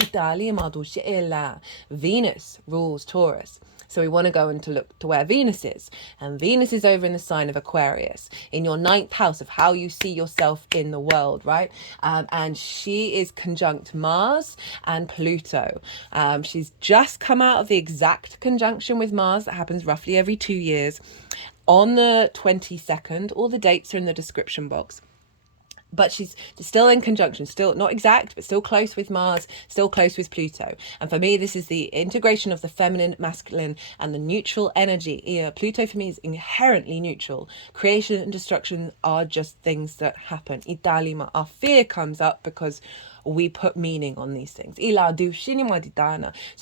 Venus rules Taurus. So we want to go and to look to where Venus is. And Venus is over in the sign of Aquarius, in your 9th house of how you see yourself in the world, right? And she is conjunct Mars and Pluto. She's just come out of the exact conjunction with Mars that happens roughly every 2 years on the 22nd. All the dates are in the description box. But she's still in conjunction, still not exact, but still close with Mars, still close with Pluto. And for me, this is the integration of the feminine, masculine, and the neutral energy. Pluto for me is inherently neutral. Creation and destruction are just things that happen. Our fear comes up because we put meaning on these things. So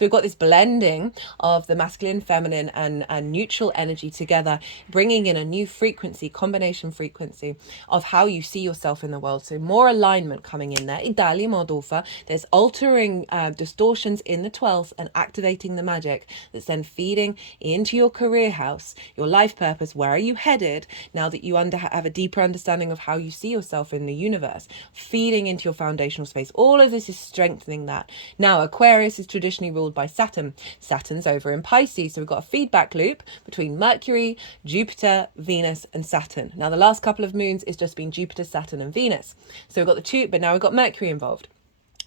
we've got this blending of the masculine, feminine, and neutral energy together, bringing in a new frequency, combination frequency of how you see yourself in the world. So more alignment coming in there. There's altering distortions in the 12th and activating the magic that's then feeding into your career house, your life purpose. Where are you headed now that you have a deeper understanding of how you see yourself in the universe, feeding into your foundational space. All of this is strengthening that. Now, Aquarius is traditionally ruled by Saturn. Saturn's over in Pisces. So we've got a feedback loop between Mercury, Jupiter, Venus, and Saturn. Now, the last couple of moons has just been Jupiter, Saturn, and Venus. So we've got the two, but now we've got Mercury involved.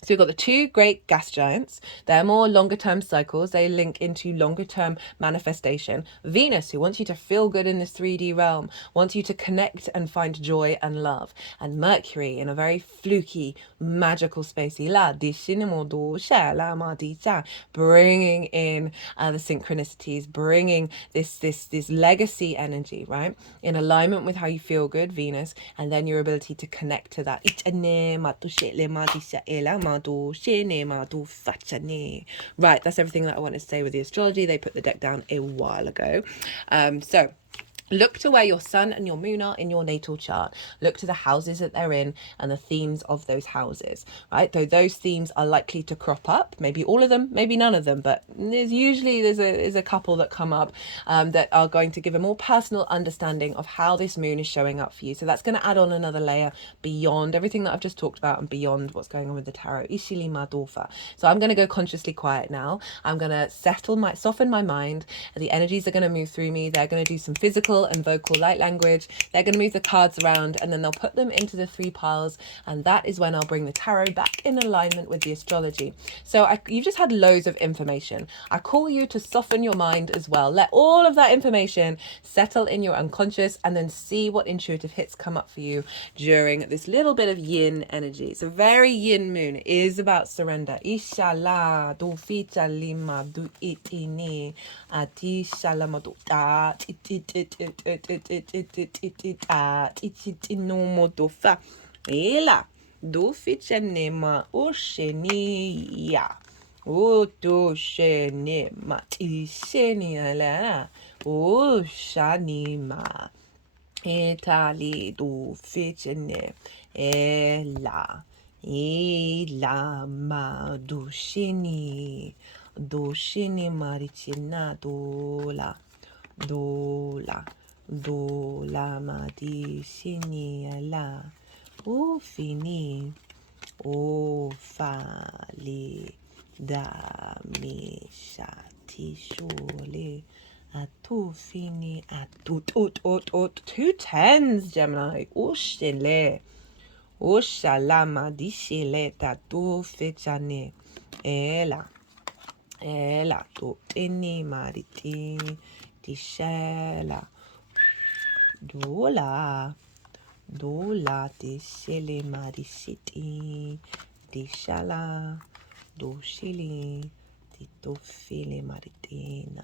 So we've got the two great gas giants. They're more longer term cycles. They link into longer term manifestation. Venus, who wants you to feel good in this 3D realm, wants you to connect and find joy and love. And Mercury in a very fluky, magical space. Bringing in the synchronicities, bringing this legacy energy, right? In alignment with how you feel good, Venus, and then your ability to connect to that. Right, that's everything that I wanted to say with the astrology. They put the deck down a while ago. So look to where your sun and your moon are in your natal chart. Look to the houses that they're in and the themes of those houses, right? Though those themes are likely to crop up, maybe all of them, maybe none of them, but there's a couple that come up that are going to give a more personal understanding of how this moon is showing up for you. So that's going to add on another layer beyond everything that I've just talked about and beyond what's going on with the tarot. So I'm going to go consciously quiet now. I'm going to soften my mind. The energies are going to move through me. They're going to do some physical physical and vocal light language. They're going to move the cards around and then they'll put them into the 3 piles, and that is when I'll bring the tarot back in alignment with the astrology. So you've just had loads of information. I call you to soften your mind as well. Let all of that information settle in your unconscious and then see what intuitive hits come up for you during this little bit of yin energy. It's a very yin moon. It is about surrender. Inshallah, do ficha lima do itini ati shalama do ta no modofa ela do ficha nema osheni ya o do sheni mati sheni ala o shanima Italy do fichene ela ma do shini marichina dola ma di shini ela o fini o fali da mi shati shole tu fini tut 2 tens, Gemini. Ushele ushalama dishele tu fechane ela tu tini mariti dishela dola dishele marisiti dishala doshili ditofile maritina.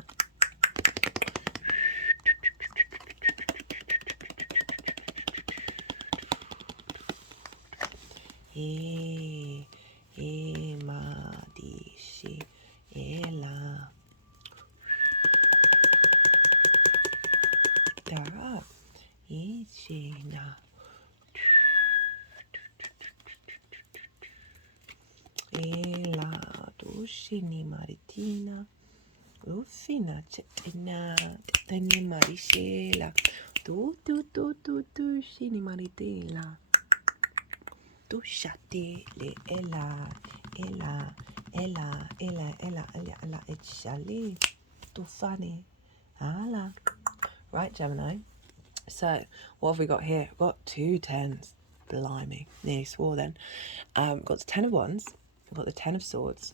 Madishi ela da ichina ela doshini maritina ufina chetina tani marishela tu shini maritela tu shati le ela echali tu funny ala. Right, Gemini. So what have we got here? We've got 2 tens. Blimey, nearly swore then. We've got the 10 of Wands, we've got the 10 of Swords,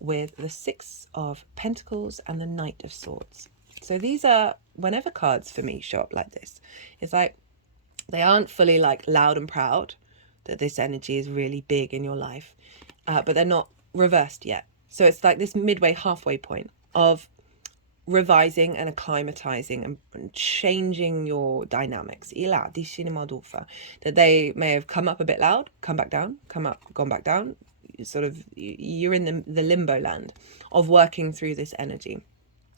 with the 6 of Pentacles and the Knight of Swords. So these are, whenever cards for me show up like this, it's like they aren't fully like loud and proud that this energy is really big in your life, but they're not reversed yet. So it's like this midway, halfway point of revising and acclimatizing and changing your dynamics. That they may have come up a bit loud, come back down, come up, gone back down. Sort of, you're in the limbo land of working through this energy.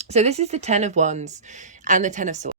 So this is the 10 of Wands and the 10 of Swords.